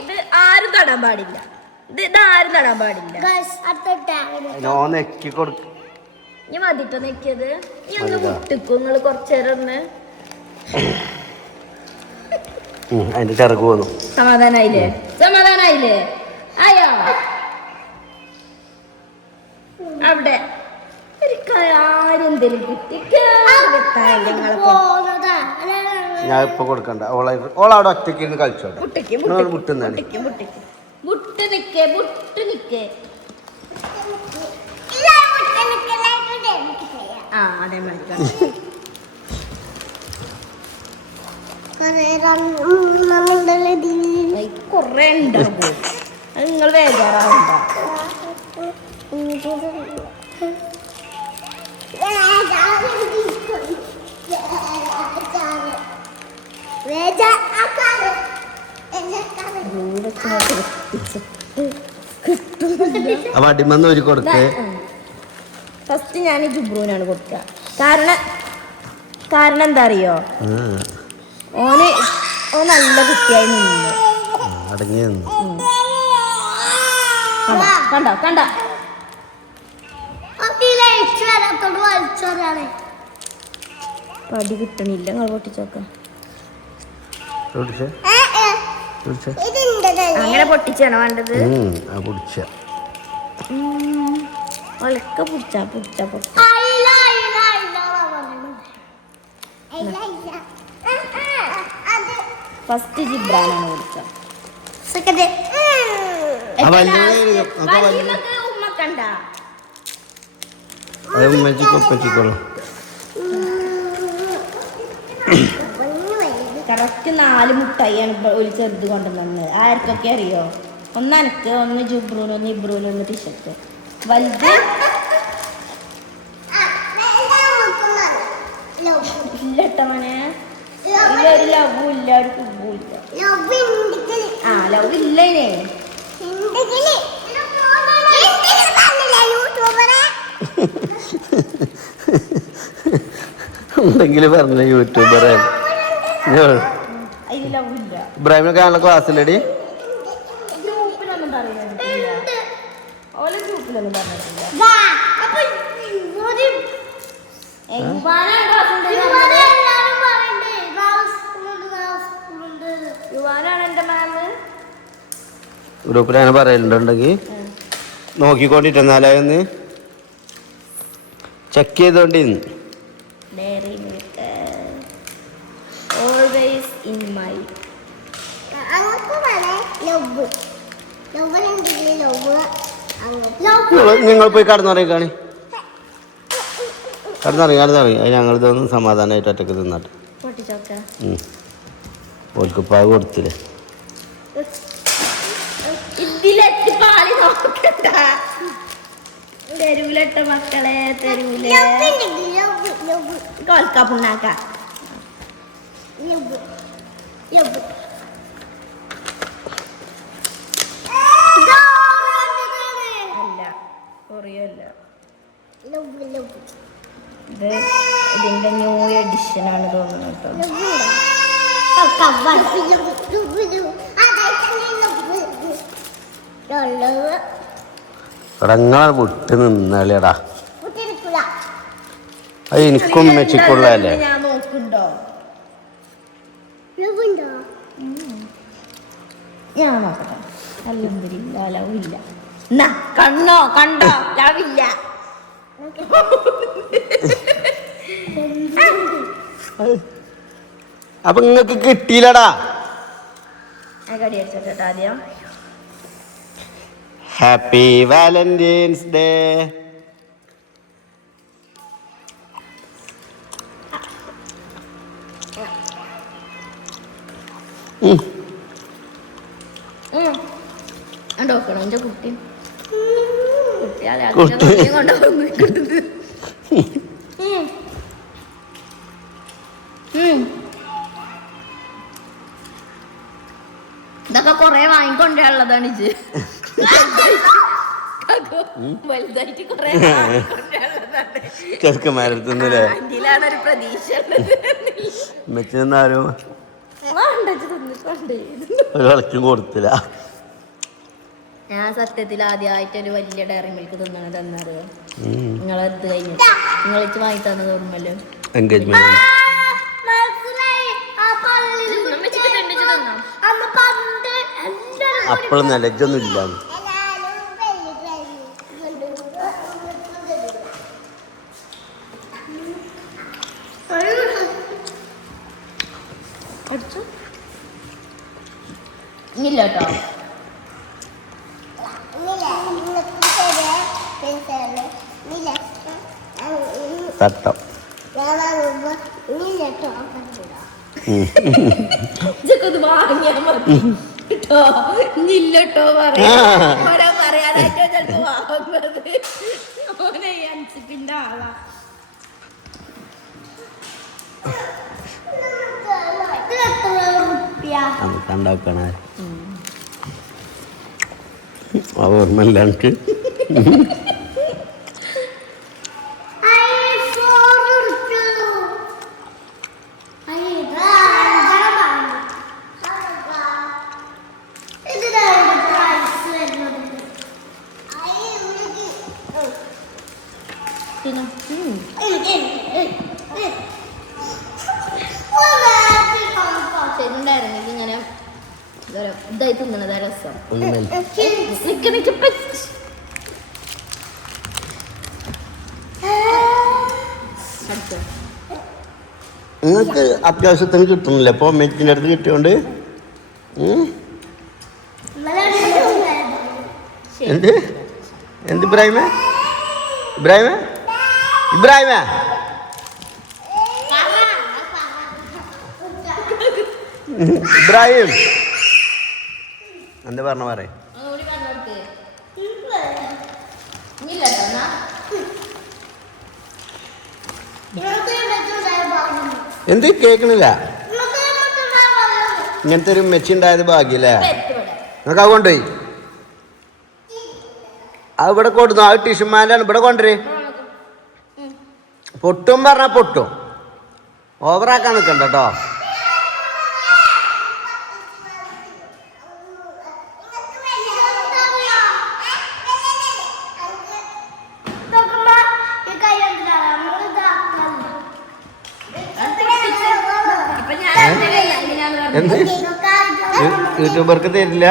ഇത് ആരും തൊടാൻ പാടില്ല. ഇത് ആരും തൊടാൻ പാടില്ല. നെക്കി കൊടുക്ക. ഇനി മതിട്ടോ നെക്കിയത്. ഇനി ഒന്ന് വിട്ടിക്കും നിങ്ങള് കൊറച്ചേരം ഒന്ന്. അതിന്റെ ചിറക് പോന്നു. സമാധാനായില്ലേ? സമാധാനായില്ലേ? ആയോ? അവിടെ ആരെന്തേലും ഞാൻ ഇപ്പൊ കൊടുക്കണ്ട. ഓളവിടെ ഒറ്റയ്ക്ക് ഇരുന്ന് കളിച്ചോട്ടെ. കൊറേ ഉണ്ടാകും. അത് നിങ്ങൾ ബേജാറാവണ്ട. അപ്പൊ അടിമന്ന് ഒരു കൊടുക്കേ. ഫസ്റ്റ് ഞാൻ ജുബ്രൂനാണ് കൊടുക്കുക. കാരണം എന്താ അറിയോ, ഓൻ നല്ല കുട്ടിയായി നിന്നു. അടങ്ങി നിന്നു. കണ്ടോ കണ്ടോ പടി കിട്ടണില്ല. നിങ്ങൾ പൊട്ടിച്ചോക്ക. അങ്ങനെ പൊട്ടിച്ചാണോ വേണ്ടത്? ഒലക്ക പൊടിച്ച ഫസ്റ്റ് ജിബ്രാനാണ് കൊടുക്കുക. ഉമ്മക്കണ്ട കറക്റ്റ് 4 മുട്ടായിയാണ് ഒരു ചെറുത് കൊണ്ടുവന്നത്. ആർക്കൊക്കെ അറിയോ? ഒന്ന് അനക്ക്, ഒന്ന് ജുബ്രൂന്, ഒന്ന് ഇബ്രൂന്, ഒന്ന് ടിഷർട്ട്. വലുത് ഇല്ലട്ടവനെ. ഒരു ലവും ഇല്ല, ഒരു കുബും ഇല്ല. ആ ലവ് ഇല്ലേ? ഉണ്ടെങ്കിൽ പറഞ്ഞ യൂട്യൂബർ. ഇബ്രാഹിമിനൊക്കെ നല്ല ക്ലാസ്സിലടി. ഗ്രൂപ്പിലൊന്നും പറയുന്നില്ല. ഓല ഗ്രൂപ്പിലൊന്നും പറഞ്ഞിട്ടില്ല. യുവാനാണ് എന്റെ മാമ്. ഗ്രൂപ്പിൽ അങ്ങനെ പറയലുണ്ടെങ്കിൽ നോക്കിക്കൊണ്ടിരുന്നാലായെന്ന് ചെക്ക് ചെയ്തോണ്ടിരുന്നു. Always in my നിങ്ങൾ പോയി കടന്നുറങ്ങി കടന്നുറങ്ങി അത് ഞങ്ങളിതൊന്നും സമാധാനമായിട്ട് ഒറ്റക്ക് തിന്നാട്ടെ. ഓൽക്കുപ്പാവ് കൊടുത്തില്ലേ? ഇതിലെത്തി പാല് നോക്കണ്ട. തെരുവിലിട്ട മക്കളെ, തെരുവിലെ കോൽക്കാ പുണ്ണാക്ക. അല്ല, കൊറിയല്ല. ഇത് ഇതിന്റെ ന്യൂ എഡിഷൻ ആണ് തോന്നുന്നു ഇടങ്ങളെ വിട്ട് നിന്നല്ലേടാ. അത് എനിക്കും മെച്ചിക്കുള്ളതല്ലേ. ഞാൻ നോക്കുന്നുണ്ടോ? ഞാൻ നോക്കട്ടെ. അൽഹംദുലില്ലാ ലവില്ല. എന്നാ കണ്ടോ ലവില്ല. അപ്പൊ നിങ്ങക്ക് കിട്ടിയില്ലടാ. കടി അടിച്ചോട്ടെ ആദ്യം. Happy Valentine's day. നോക്കണം എന്റെ കുട്ടി കുട്ടിയാളെ കൊണ്ടുപോകുന്നത്. ഇതൊക്കെ കൊറേ വാങ്ങിക്കൊണ്ടുള്ളതാണ് ഇത്. വലുതായിട്ട് കൊറേ ചെറുക്കന്മാരടുത്തുനിന്നല്ലേ ഇതിലാണ് ഒരു പ്രതീക്ഷ. മെച്ചെന്നാരും ഒരു കളിക്കും കൊടുത്തില്ല. ഞാൻ സത്യത്തിൽ ആദ്യമായിട്ട് ഒരു വലിയ ഡയറി മിൽക്ക് തിന്നണത് എന്നറിയോ? നിങ്ങളെടുത്ത് കഴിഞ്ഞിട്ട് നിങ്ങൾ വാങ്ങി തന്നത് ഓർമ്മല്ലോ? എൻഗേജ്മെന്റ് അപ്പോഴും നിലജൊന്നും ഇല്ല. ഇല്ല കേട്ടോ. തട്ടം ഇതൊക്കെ ഒന്ന് വാങ്ങിയാ മതി കേട്ടോ. ഇല്ലട്ടോ പറയാനായിട്ടോ ചിലപ്പോ വാങ്ങുന്നത്. ഓനെ അൻസിപ്പിന്റെ ആളാ. കണ്ടാക്കണ ഓർമ്മല്ല എനിക്ക്. ശരിണ്ടായിരുന്നു ഇങ്ങനെ ഇതായി തിന്നണതാ രസം. നിങ്ങൾക്ക് അത്യാവശ്യത്തിന് കിട്ടുന്നില്ല ഇപ്പൊ മെച്ചിൻ്റെ അടുത്ത് കിട്ടിയോണ്ട്. എന്ത് എന്ത് ഇബ്രാഹിമേ ഇബ്രാഹിമേ ഇബ്രാഹിമേ ഇബ്രാഹിം എന്താ പറഞ്ഞ പറ. എന്ത് കേക്കണില്ല? ഇങ്ങനത്തെ ഒരു മെച്ചി ഉണ്ടായത് ഭാഗ്യല്ലേ? നിങ്ങൾക്ക് അത് കൊണ്ടുപോയി അത് ഇവിടെ കൊടുത്തു. അത് ടിഷ്യൂമാലാണ് ഇവിടെ കൊണ്ടുവരേ. പൊട്ടും പറഞ്ഞാൽ പൊട്ടും. ഓവറാക്കാൻ നിൽക്കണ്ട കേട്ടോ. എന്ത് യൂട്യൂബർക്ക് തരില്ല?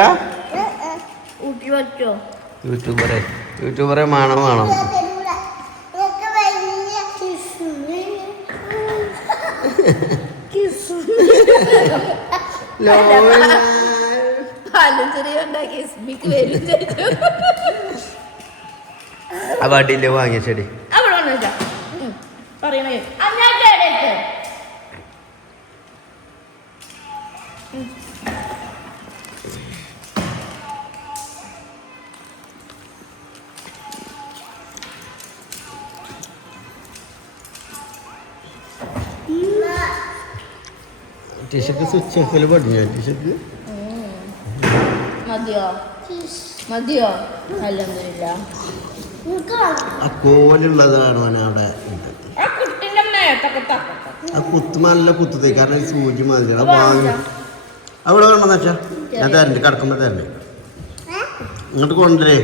യൂട്യൂബറെ വേണം ആ വണ്ടിയില്ലേ വാങ്ങിയ ചെടി പറയണേ. ടീഷർക്ക് സ്വിച്ച് ഓഫിൽ പഠിഞ്ഞോ? ടീഷർക്ക് മതിയോ? അൽഹംദുലില്ലാ. ആ കോലുള്ളതാണ് അവിടെ. ആ കുത്ത് നല്ല കുത്തേ കാരണം ഈ സൂചി മതി. വാങ്ങി അവിടെ വേണമെന്ന് വെച്ചാ ഞാൻ തരണ്ട് കിടക്കുമ്പോ തരണ്ടേ. ഇങ്ങോട്ട് കൊണ്ടുവരേ.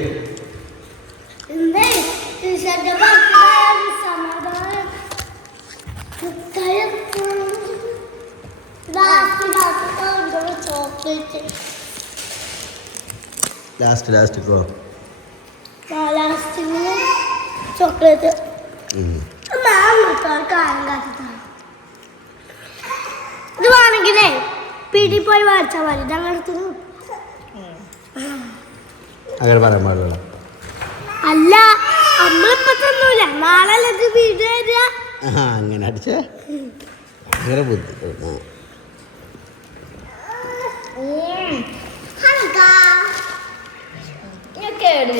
ലാസ്റ്റ് ചോക്ലേറ്റ് ഇത് വേണമെങ്കിലേ പീടി പോയി വായിച്ചാൽ മതി. ഞങ്ങളുടെ അങ്ങനെ പറയാൻ പാടില്ല. അല്ല നമ്മളിപ്പോ തന്നൂല. നാളെ വീട് തരിക. അങ്ങനെ അടിച്ചേ അങ്ങനെ ബുദ്ധി. കേട്